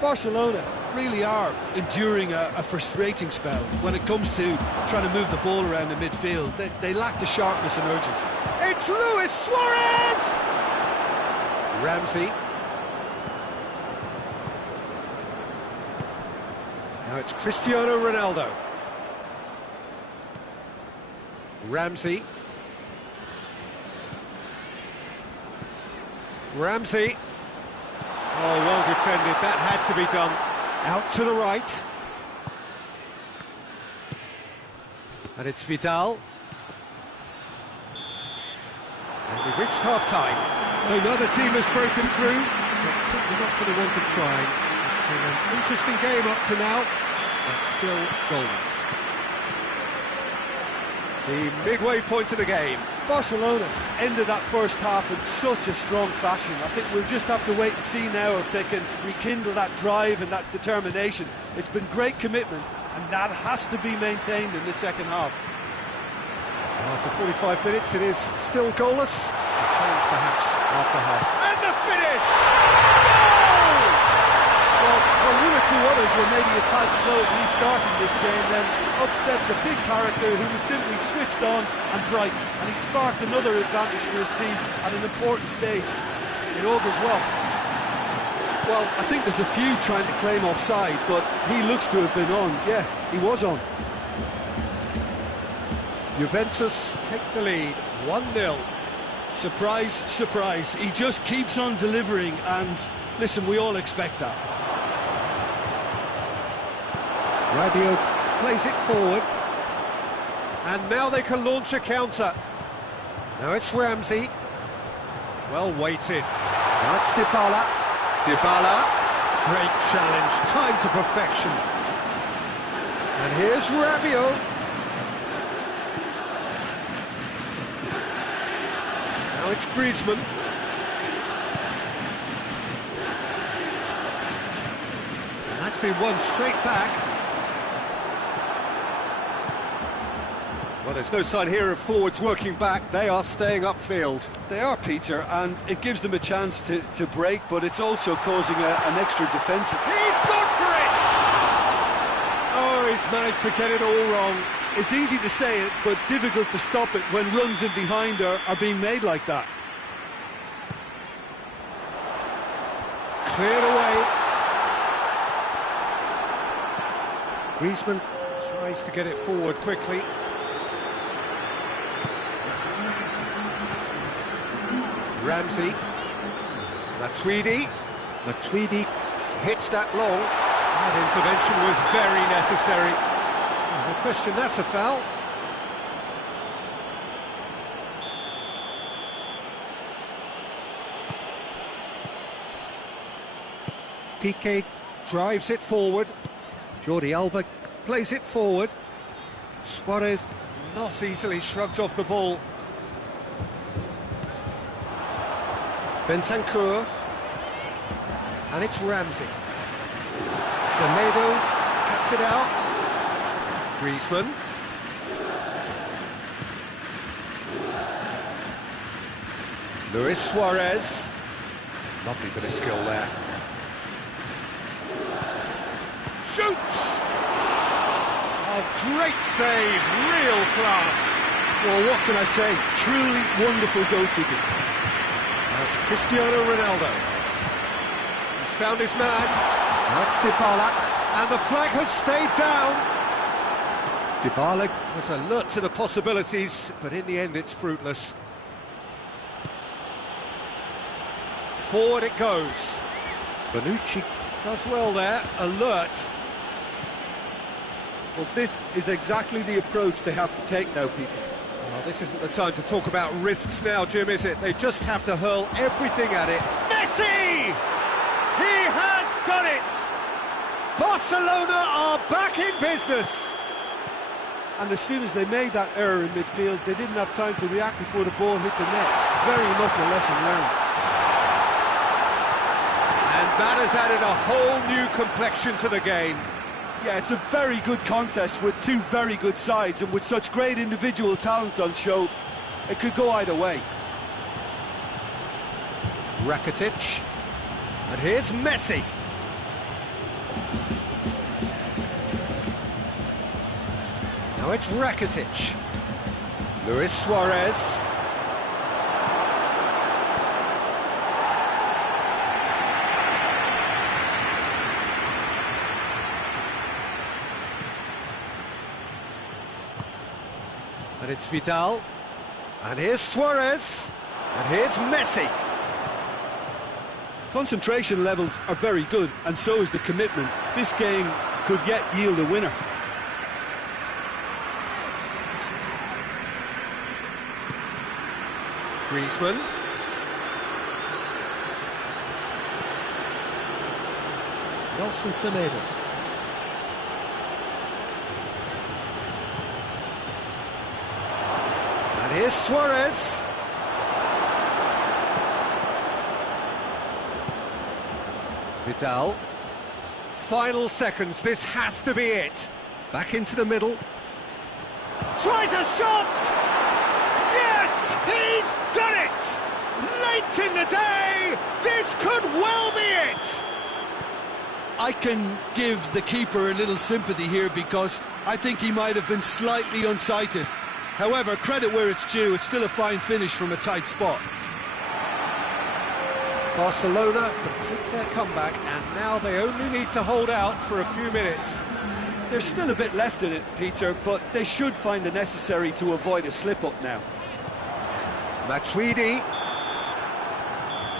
Barcelona really are enduring a frustrating spell when it comes to trying to move the ball around the midfield. They lack the sharpness and urgency. It's Luis Suarez! Ramsey. Now it's Cristiano Ronaldo. Ramsey. Ramsey. Oh, well defended. That had to be done. Out to the right. And it's Vidal. And we've reached half-time. So neither team has broken through, but certainly not going to want to try. It's been an interesting game up to now, but still goals. The midway point of the game. Barcelona ended that first half in such a strong fashion. I think we'll just have to wait and see now if they can rekindle that drive and that determination. It's been great commitment, and that has to be maintained in the second half. After 45 minutes, it is still goalless. A change perhaps after half. And the finish! Goal! Well, one or two others were maybe a tad slow at restarting this game, then up steps a big character who was simply switched on and bright, and he sparked another advantage for his team at an important stage. It augurs well. Well, I think there's a few trying to claim offside, but he looks to have been on. Yeah, he was on. Juventus take the lead, 1-0. Surprise, surprise. He just keeps on delivering, and listen, we all expect that. Rabiot plays it forward. And now they can launch a counter. Now it's Ramsey. Well weighted. Now it's Dybala. Dybala. Great challenge, time to perfection. And here's Rabiot. Now it's Griezmann. And that's been won straight back. Well, there's no sign here of forwards working back. They are staying upfield. They are, Peter, and it gives them a chance to break, but it's also causing an extra defensive. He's gone for it! Oh, he's managed to get it all wrong. It's easy to say it, but difficult to stop it when runs in behind are being made like that. Cleared away. Griezmann tries to get it forward quickly. Ramsey. Matuidi hits that long. That intervention was very necessary. No question, that's a foul. Piqué drives it forward. Jordi Alba plays it forward. Suarez not easily shrugged off the ball. Bentancur. And it's Ramsey. Semedo cuts it out. Griezmann. Luis Suarez. Lovely bit of skill there. Shoots! Oh, great save, real class. Well, what can I say? Truly wonderful goalkeeping. Now it's Cristiano Ronaldo. He's found his man. Now it's Dybala. And the flag has stayed down. Dybala was alert to the possibilities, but in the end it's fruitless. Forward it goes. Bonucci does well there, alert. Well, this is exactly the approach they have to take now, Peter. Well, this isn't the time to talk about risks now, Jim, is it? They just have to hurl everything at it. Messi! He has done it! Barcelona are back in business! And as soon as they made that error in midfield, they didn't have time to react before the ball hit the net. Very much a lesson learned. And that has added a whole new complexion to the game. Yeah, it's a very good contest with two very good sides, and with such great individual talent on show, it could go either way. Rakitic. And here's Messi. Now it's Rakitic. Luis Suarez. And it's Vidal. And here's Suarez. And here's Messi. Concentration levels are very good, and so is the commitment. This game could yet yield a winner. Griezmann. Nelson Semedo. And here's Suarez. Vidal. Final seconds, this has to be it. Back into the middle. Tries a shot! Yes, he's done it! Late in the day, this could well be it! I can give the keeper a little sympathy here because I think he might have been slightly unsighted. However, credit where it's due, it's still a fine finish from a tight spot. Barcelona complete their comeback, and now they only need to hold out for a few minutes. There's still a bit left in it, Peter, but they should find the necessary to avoid a slip-up now. Matuidi.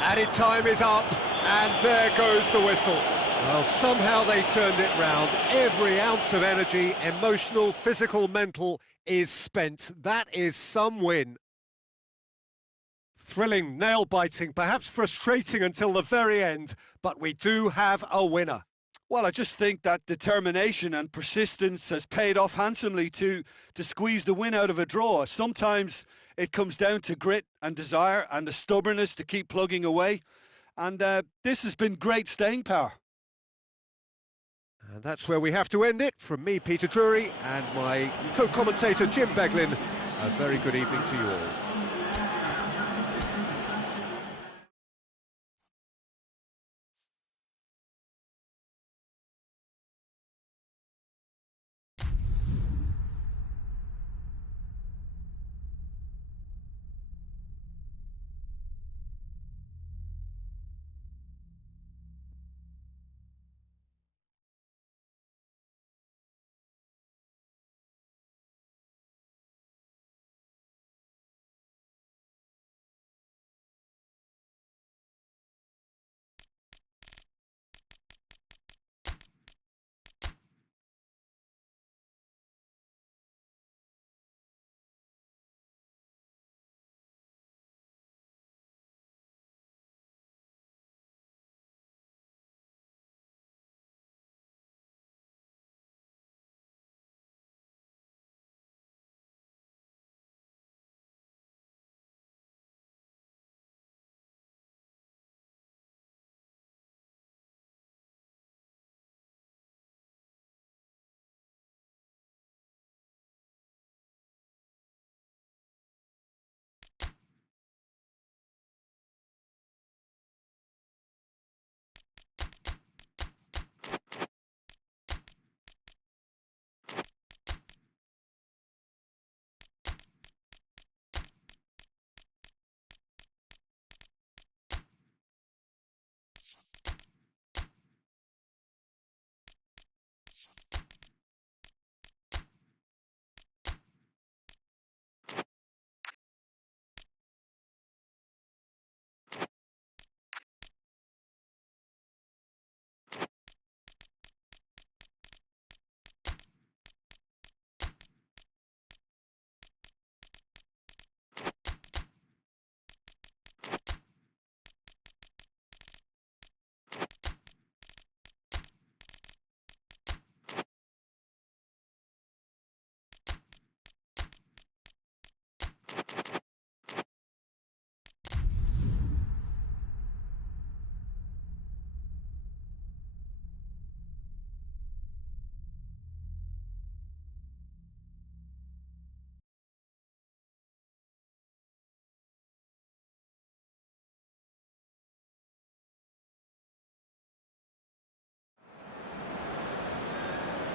Added time is up, and there goes the whistle. Well, somehow they turned it round. Every ounce of energy, emotional, physical, mental, is spent. That is some win. Thrilling, nail-biting, perhaps frustrating until the very end, but we do have a winner. Well, I just think that determination and persistence has paid off handsomely to squeeze the win out of a draw. Sometimes it comes down to grit and desire and the stubbornness to keep plugging away. And this has been great staying power. And that's where we have to end it. From me, Peter Drury, and my co-commentator, Jim Beglin, a very good evening to you all.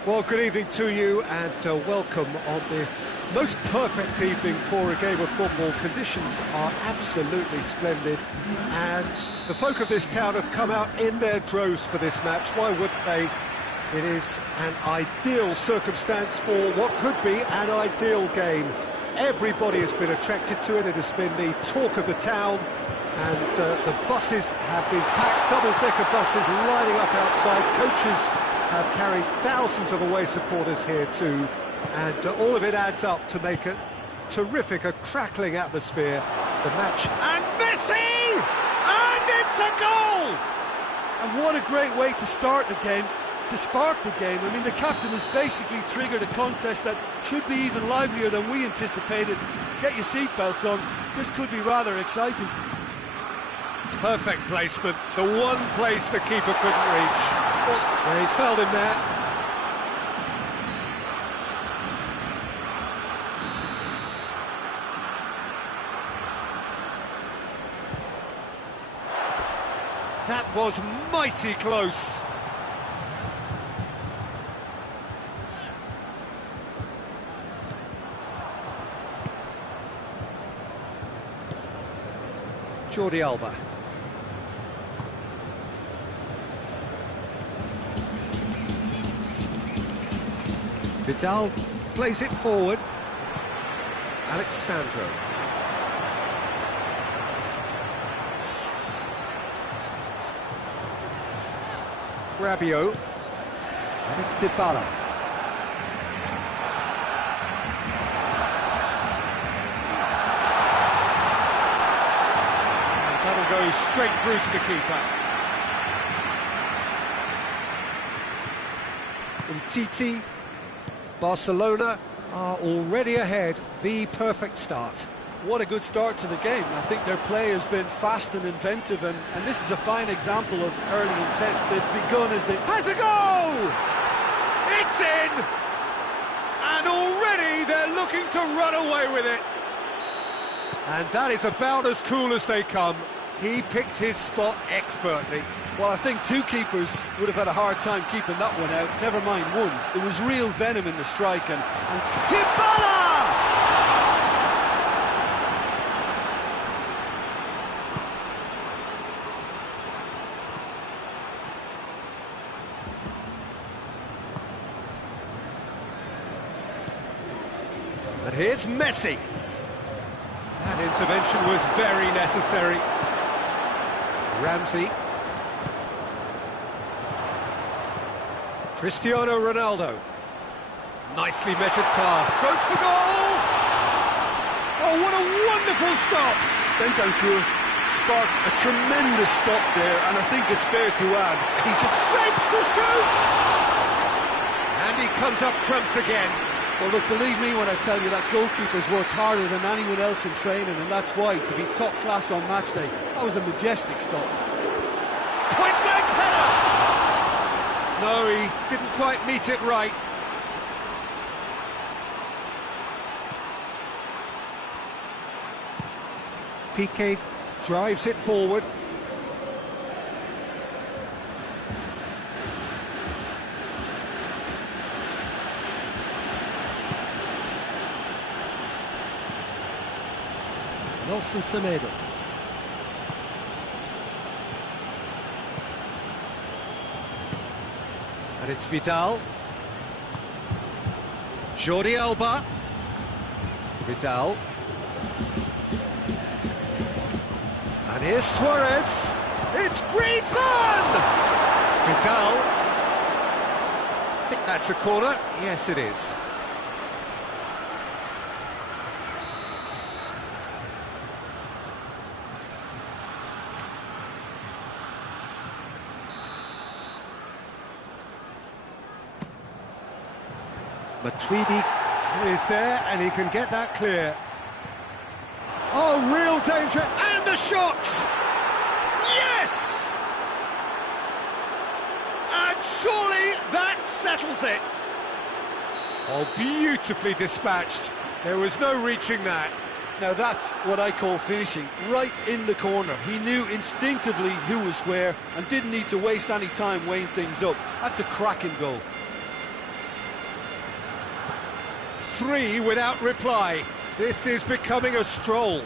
Well, good evening to you and welcome on this most perfect evening for a game of football. Conditions are absolutely splendid and the folk of this town have come out in their droves for this match. Why wouldn't they? It is an ideal circumstance for what could be an ideal game. Everybody has been attracted to it. It has been the talk of the town, and the buses have been packed, double-decker buses lining up outside. Coaches have carried thousands of away supporters here too, and all of it adds up to make a terrific, a crackling atmosphere. The match, and Messi! And it's a goal! And what a great way to start the game, to spark the game. I mean, the captain has basically triggered a contest that should be even livelier than we anticipated. Get your seatbelts on, this could be rather exciting. Perfect placement, the one place the keeper couldn't reach. Well, he's fouled him there. That was mighty close. Jordi Alba. Vidal plays it forward. Alexandro. Rabiot. And it's Dybala. And that'll go straight through to the keeper. Umtiti. Barcelona are already ahead, the perfect start. What a good start to the game. I think their play has been fast and inventive, and this is a fine example of early intent. They've begun as they... Has a goal! It's in! And already they're looking to run away with it. And that is about as cool as they come. He picked his spot expertly. Well, I think two keepers would have had a hard time keeping that one out, never mind one. There was real venom in the strike, and Dybala! And here's Messi. That intervention was very necessary. Ramsey. Cristiano Ronaldo. Nicely measured pass. Goes for goal! Oh, what a wonderful stop! Taotautq sparked a tremendous stop there, and I think it's fair to add, he just shapes to shoot! And he comes up trumps again. Well, look, believe me when I tell you that goalkeepers work harder than anyone else in training, and that's why, to be top class on match day, that was a majestic stop. Point blank header! No, he didn't quite meet it right. Piqué drives it forward. Nelson Semedo. And it's Vidal. Jordi Alba. Vidal. And here's Suarez. It's Griezmann! Vidal. I think that's a corner. Yes, it is. Matuidi is there, and he can get that clear. Oh, real danger, and the shot! Yes! And surely that settles it. Oh, beautifully dispatched. There was no reaching that. Now that's what I call finishing, right in the corner. He knew instinctively who was where and didn't need to waste any time weighing things up. That's a cracking goal. 3 without reply. This is becoming a stroll.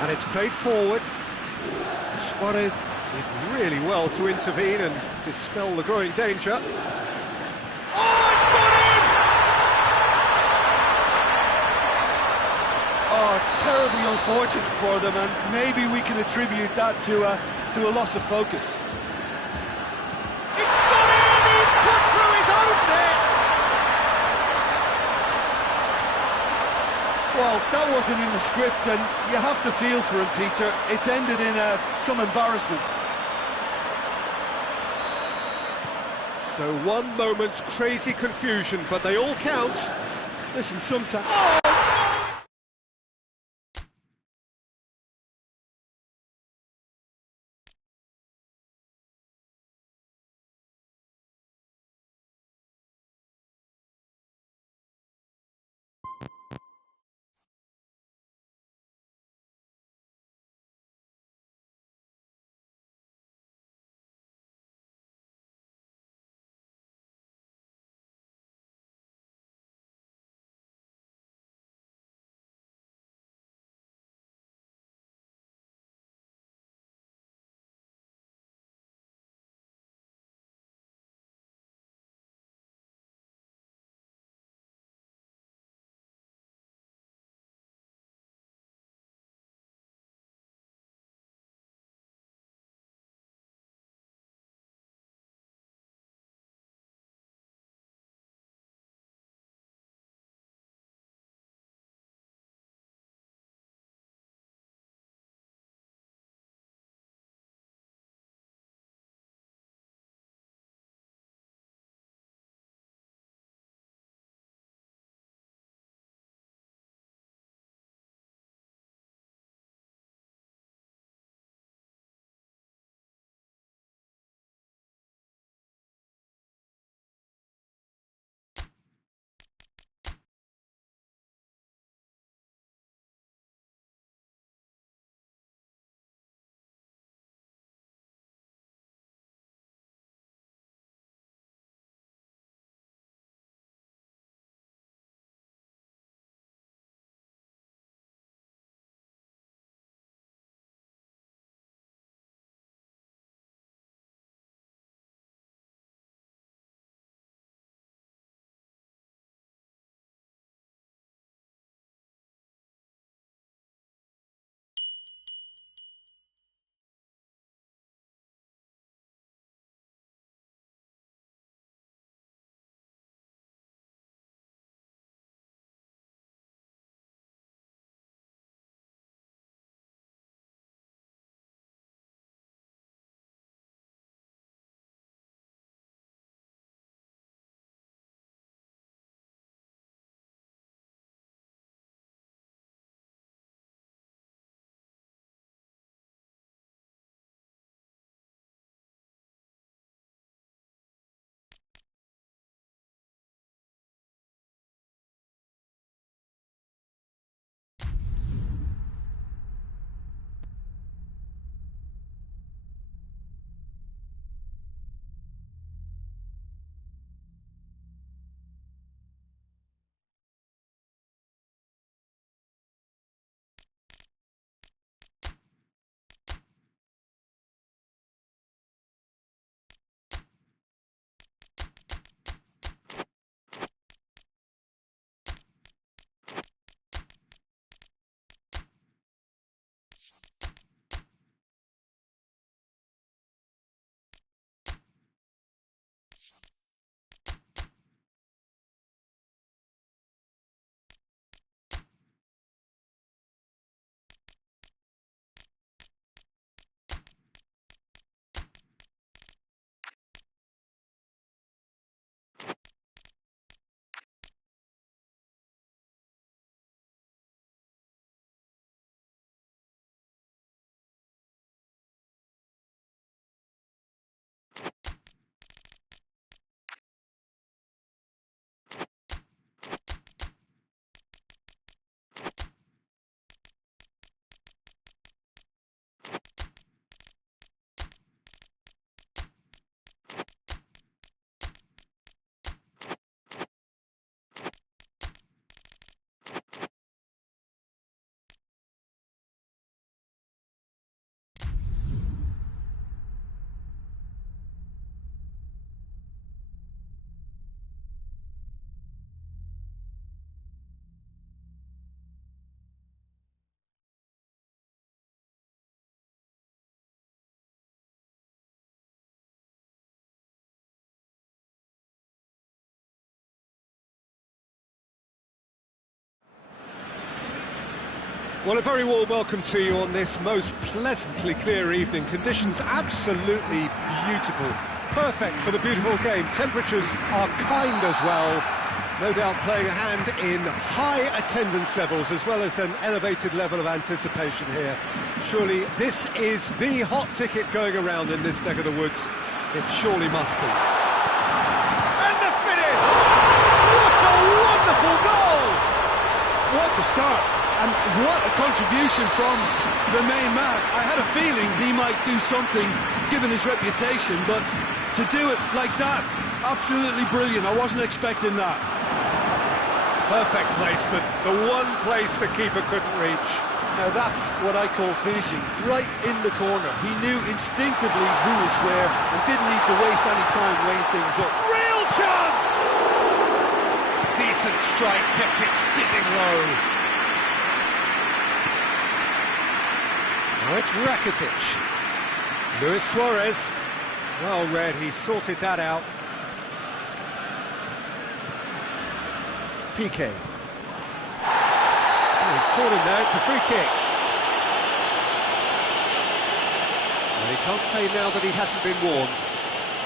And it's played forward. Suarez did really well to intervene and dispel the growing danger. Oh, it's gone in! Oh, it's terribly unfortunate for them, and maybe we can attribute that to a loss of focus. It's gone in! He's put through his own net! Well, that wasn't in the script, and you have to feel for him, Peter. It's ended in some embarrassment. So one moment's crazy confusion, but they all count. Listen, sometimes... Oh! Well, a very warm welcome to you on this most pleasantly clear evening. Conditions absolutely beautiful. Perfect for the beautiful game. Temperatures are kind as well. No doubt playing a hand in high attendance levels as well as an elevated level of anticipation here. Surely this is the hot ticket going around in this neck of the woods. It surely must be. And the finish! What a wonderful goal! What a start, and what a contribution from the main man. I had a feeling he might do something, given his reputation, but to do it like that, absolutely brilliant. I wasn't expecting that. Perfect placement, the one place the keeper couldn't reach. Now that's what I call finishing, right in the corner. He knew instinctively who was where and didn't need to waste any time weighing things up. Real chance! Decent strike, kept it fizzing low. Now it's Rakitic. Luis Suarez. Well read, he sorted that out. PK. Oh, he's caught him there, it's a free kick. Well, he can't say now that he hasn't been warned.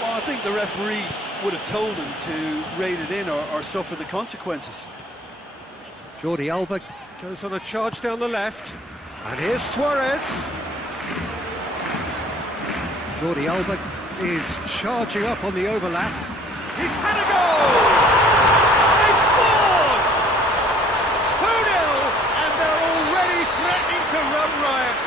Well, I think the referee would have told him to rate it in or suffer the consequences. Jordi Alba goes on a charge down the left. And here's Suarez. Jordi Alba is charging up on the overlap. He's had a goal! They've scored! 2-0, and they're already threatening to run riot.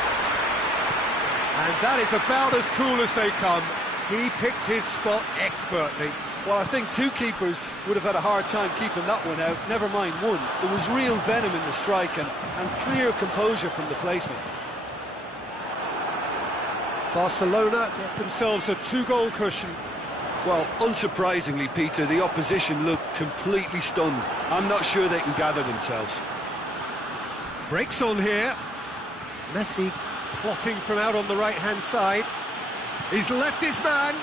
And that is about as cool as they come. He picked his spot expertly. Well, I think two keepers would have had a hard time keeping that one out, never mind one. There was real venom in the strike and clear composure from the placement. Barcelona get themselves a 2-goal cushion. Well, unsurprisingly, Peter, the opposition look completely stunned. I'm not sure they can gather themselves. Breaks on here. Messi plotting from out on the right-hand side. He's left his man.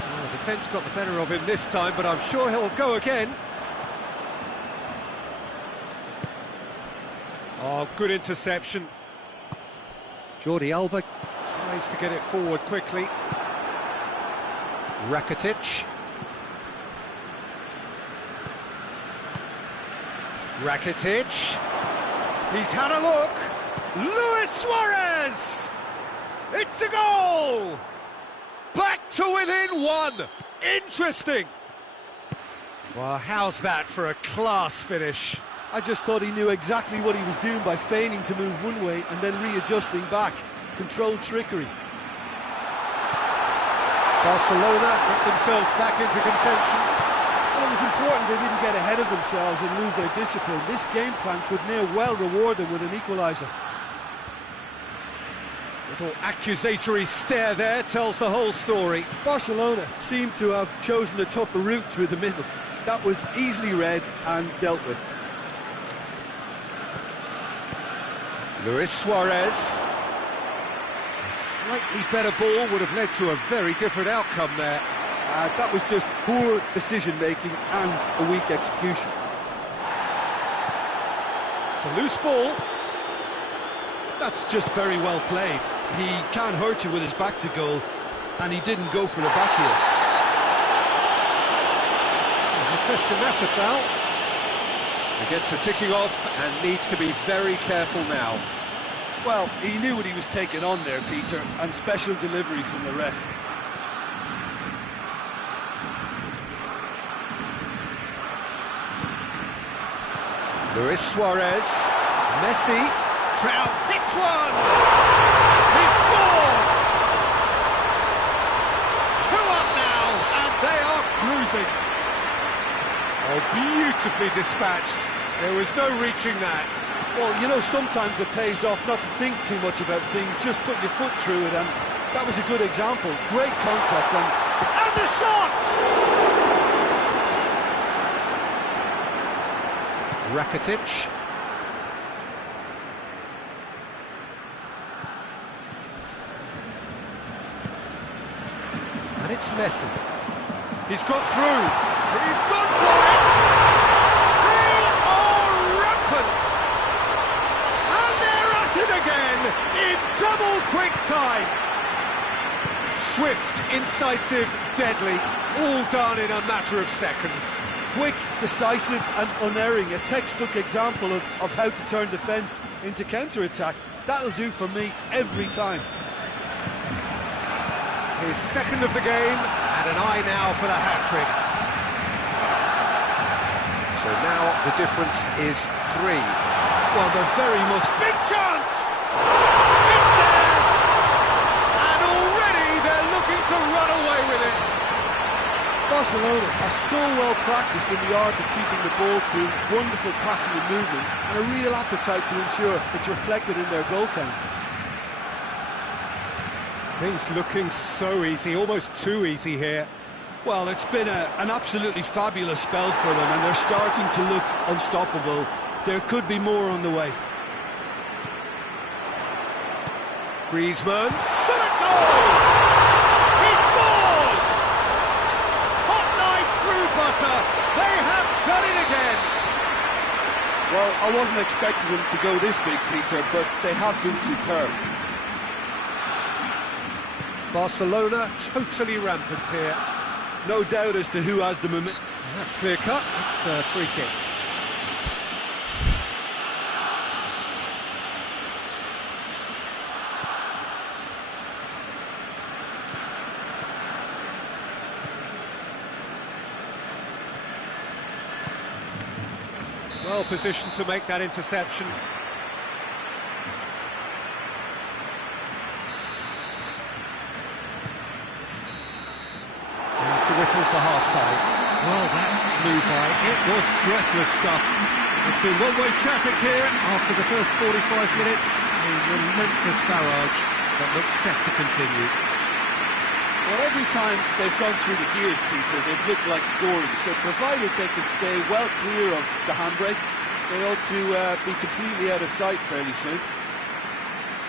Oh, defence got the better of him this time, but I'm sure he'll go again. Oh, good interception. Jordi Alba tries to get it forward quickly. Rakitic. Rakitic. He's had a look. Luis Suarez! It's a goal! Back to within one! Interesting! Well, how's that for a class finish? I just thought he knew exactly what he was doing by feigning to move one way and then readjusting back. Controlled trickery. Barcelona get themselves back into contention. Well, it was important they didn't get ahead of themselves and lose their discipline. This game plan could near well reward them with an equaliser. Little accusatory stare there tells the whole story. Barcelona seemed to have chosen a tougher route through the middle. That was easily read and dealt with. Luis Suarez. A slightly better ball would have led to a very different outcome there. That was just poor decision-making and a weak execution. It's a loose ball. That's just very well played. He can't hurt you with his back to goal, and he didn't go for the back heel. No question, that's a foul. He gets the ticking off and needs to be very careful now. Well, he knew what he was taking on there, Peter, and special delivery from the ref. Luis Suarez, Messi, Trout hits one! He scored! 2 up now, and they are cruising. Oh, beautifully dispatched. There was no reaching that. Well, you know, sometimes it pays off not to think too much about things, just put your foot through it, and that was a good example. Great contact, and the shot! Rakitic. And it's Messi. He's got through. He's gone for it! Double quick time! Swift, incisive, deadly, all done in a matter of seconds. Quick, decisive and unerring, a textbook example of how to turn defence into counter-attack. That'll do for me every time. His second of the game, and an eye now for the hat-trick. So now the difference is 3. Well, they're very much... Big chance! It's there! And already they're looking to run away with it. Barcelona are so well practiced in the art of keeping the ball through wonderful passing and movement, and a real appetite to ensure it's reflected in their goal count. Things looking so easy, almost too easy here. Well, it's been an absolutely fabulous spell for them, and they're starting to look unstoppable. There could be more on the way. Griezmann, shot at goal! He scores! Hot knife through butter. They have done it again. Well, I wasn't expecting them to go this big, Peter, but they have been superb. Barcelona totally rampant here. No doubt as to who has the momentum. That's clear cut. It's a free kick. Well positioned to make that interception. There's the whistle for half-time. Well, that flew by. It was breathless stuff. It's been one-way traffic here after the first 45 minutes. A relentless barrage that looks set to continue. Well, every time they've gone through the gears, Peter, they've looked like scoring. So provided they can stay well clear of the handbrake, they ought to be completely out of sight fairly soon.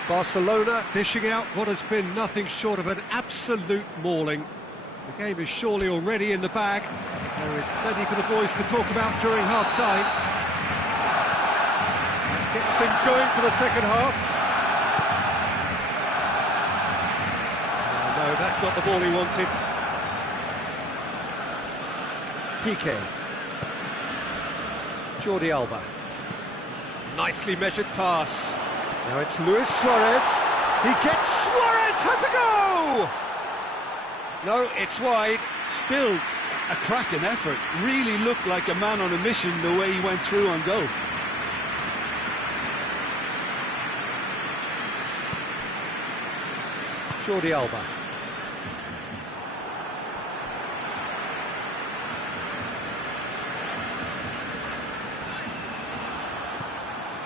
Barcelona dishing out what has been nothing short of an absolute mauling. The game is surely already in the bag. There is plenty for the boys to talk about during half-time. Gets things going for the second half. No, that's not the ball he wanted. PK. Jordi Alba. Nicely measured pass. Now it's Luis Suarez. He gets... Suarez has a go! No, it's wide. Still a cracking effort. Really looked like a man on a mission the way he went through on goal. Jordi Alba.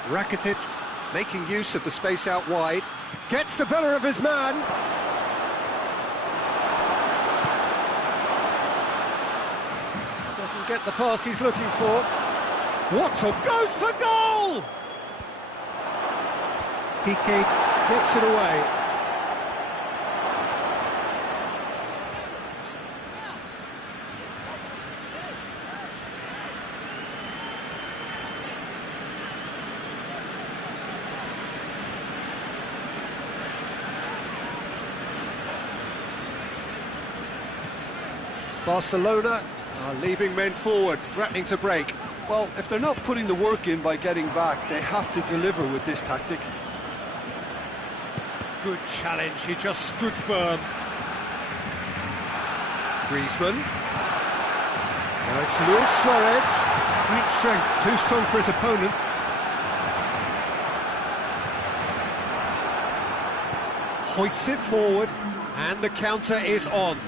Rakitic making use of the space out wide. Gets the better of his man. Doesn't get the pass he's looking for. What a goes for goal! Piqué gets it away. Barcelona are leaving men forward, threatening to break. Well, if they're not putting the work in by getting back, they have to deliver with this tactic. Good challenge, he just stood firm. Griezmann. Now it's Luis Suarez. Great strength, too strong for his opponent. Hoists it forward, and the counter is on.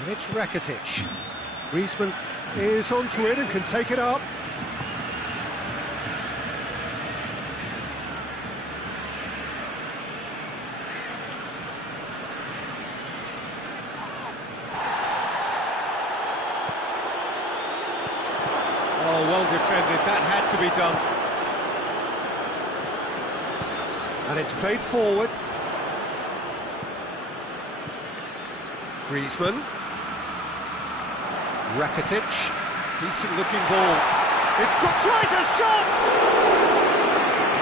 And it's Rakitic. Griezmann is onto it and can take it up. Oh, well defended, that had to be done. And it's played forward. Griezmann. Rakitic, decent looking ball. It's got, tries a shot!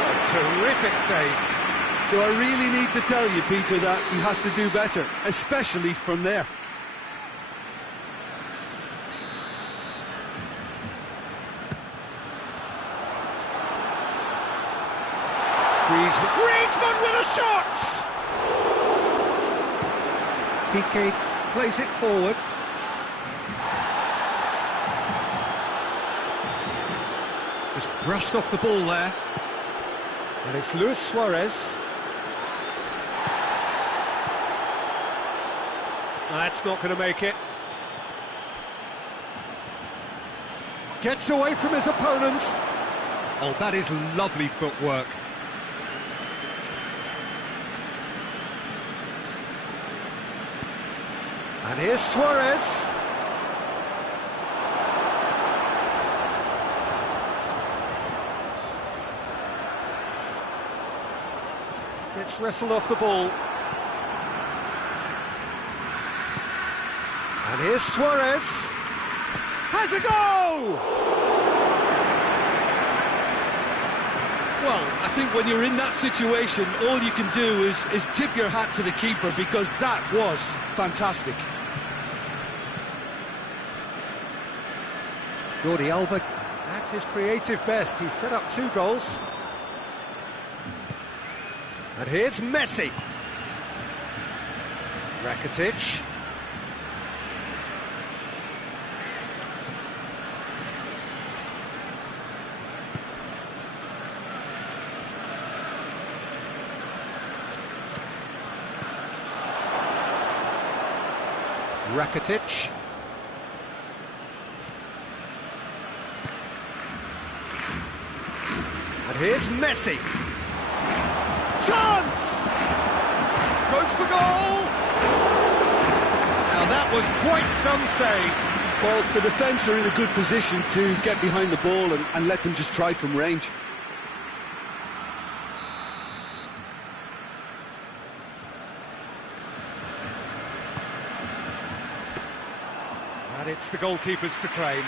A terrific save. Do I really need to tell you, Peter, that he has to do better, especially from there? Griezmann with a shot! Piqué plays it forward. Just brushed off the ball there. And it's Luis Suarez. That's not going to make it. Gets away from his opponents. Oh, that is lovely footwork. And here's Suarez. Gets wrestled off the ball. And here's Suarez. Has a go! Well, I think when you're in that situation, all you can do is tip your hat to the keeper, because that was fantastic. Jordi Alba at his creative best. He set up 2 goals. And here's Messi. Rakitic. Rakitic. And here's Messi. Chance! Goes for goal! Now that was quite some save. Well, the defence are in a good position to get behind the ball and let them just try from range. And it's the goalkeepers to claim.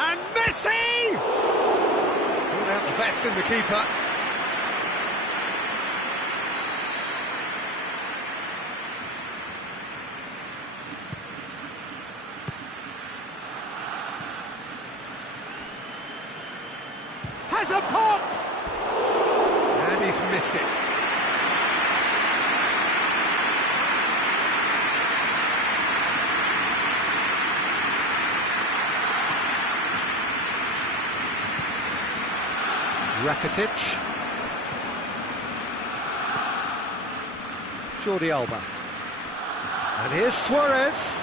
And Messi! Brought out the best in the keeper. Has a pop! And he's missed it. Rakitic. Jordi Alba. And here's Suarez.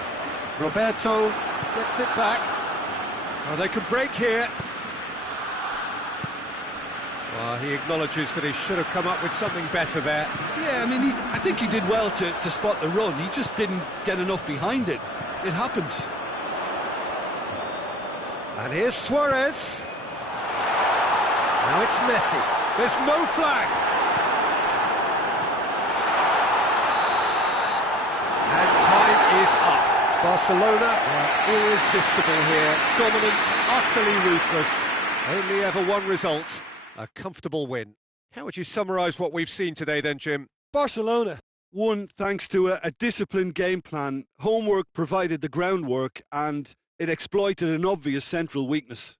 Roberto gets it back. Oh, they could break here. Well, he acknowledges that he should have come up with something better there. Yeah, I mean, I think he did well to spot the run. He just didn't get enough behind it. It happens. And here's Suarez. Now it's Messi. There's no flag. And time is up. Barcelona are irresistible here. Dominant, utterly ruthless. Only ever one result. A comfortable win. How would you summarise what we've seen today then, Jim? Barcelona won thanks to a disciplined game plan. Homework provided the groundwork, and it exploited an obvious central weakness.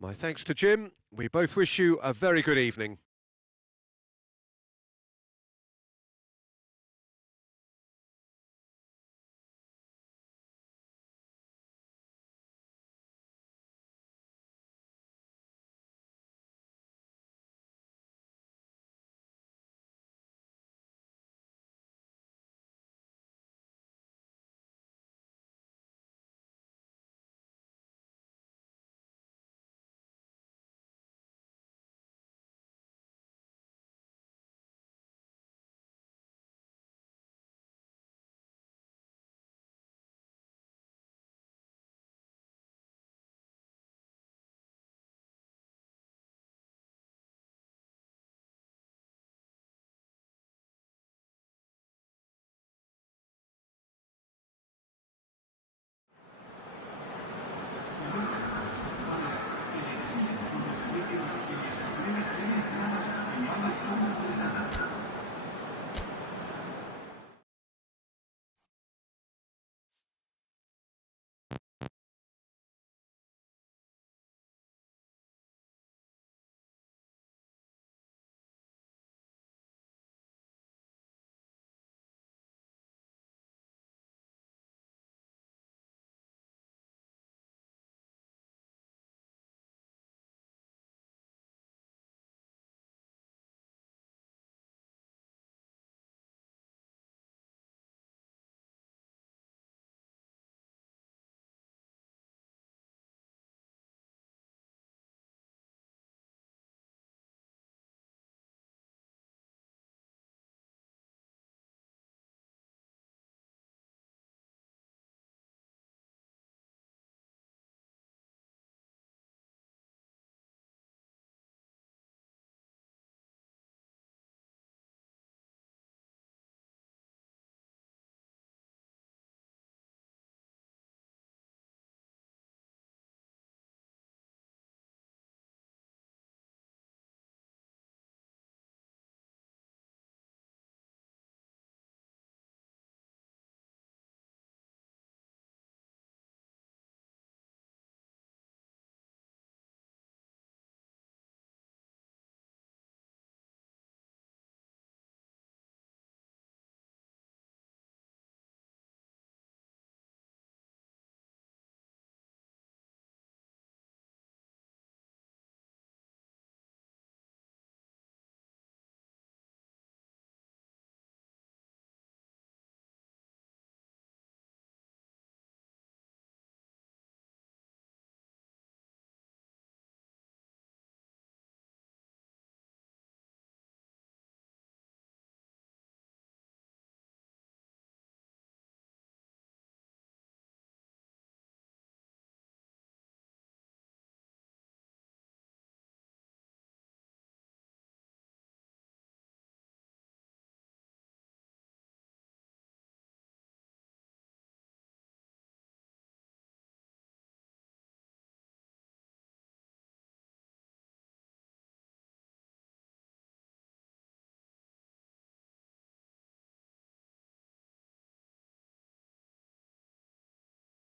My thanks to Jim. We both wish you a very good evening.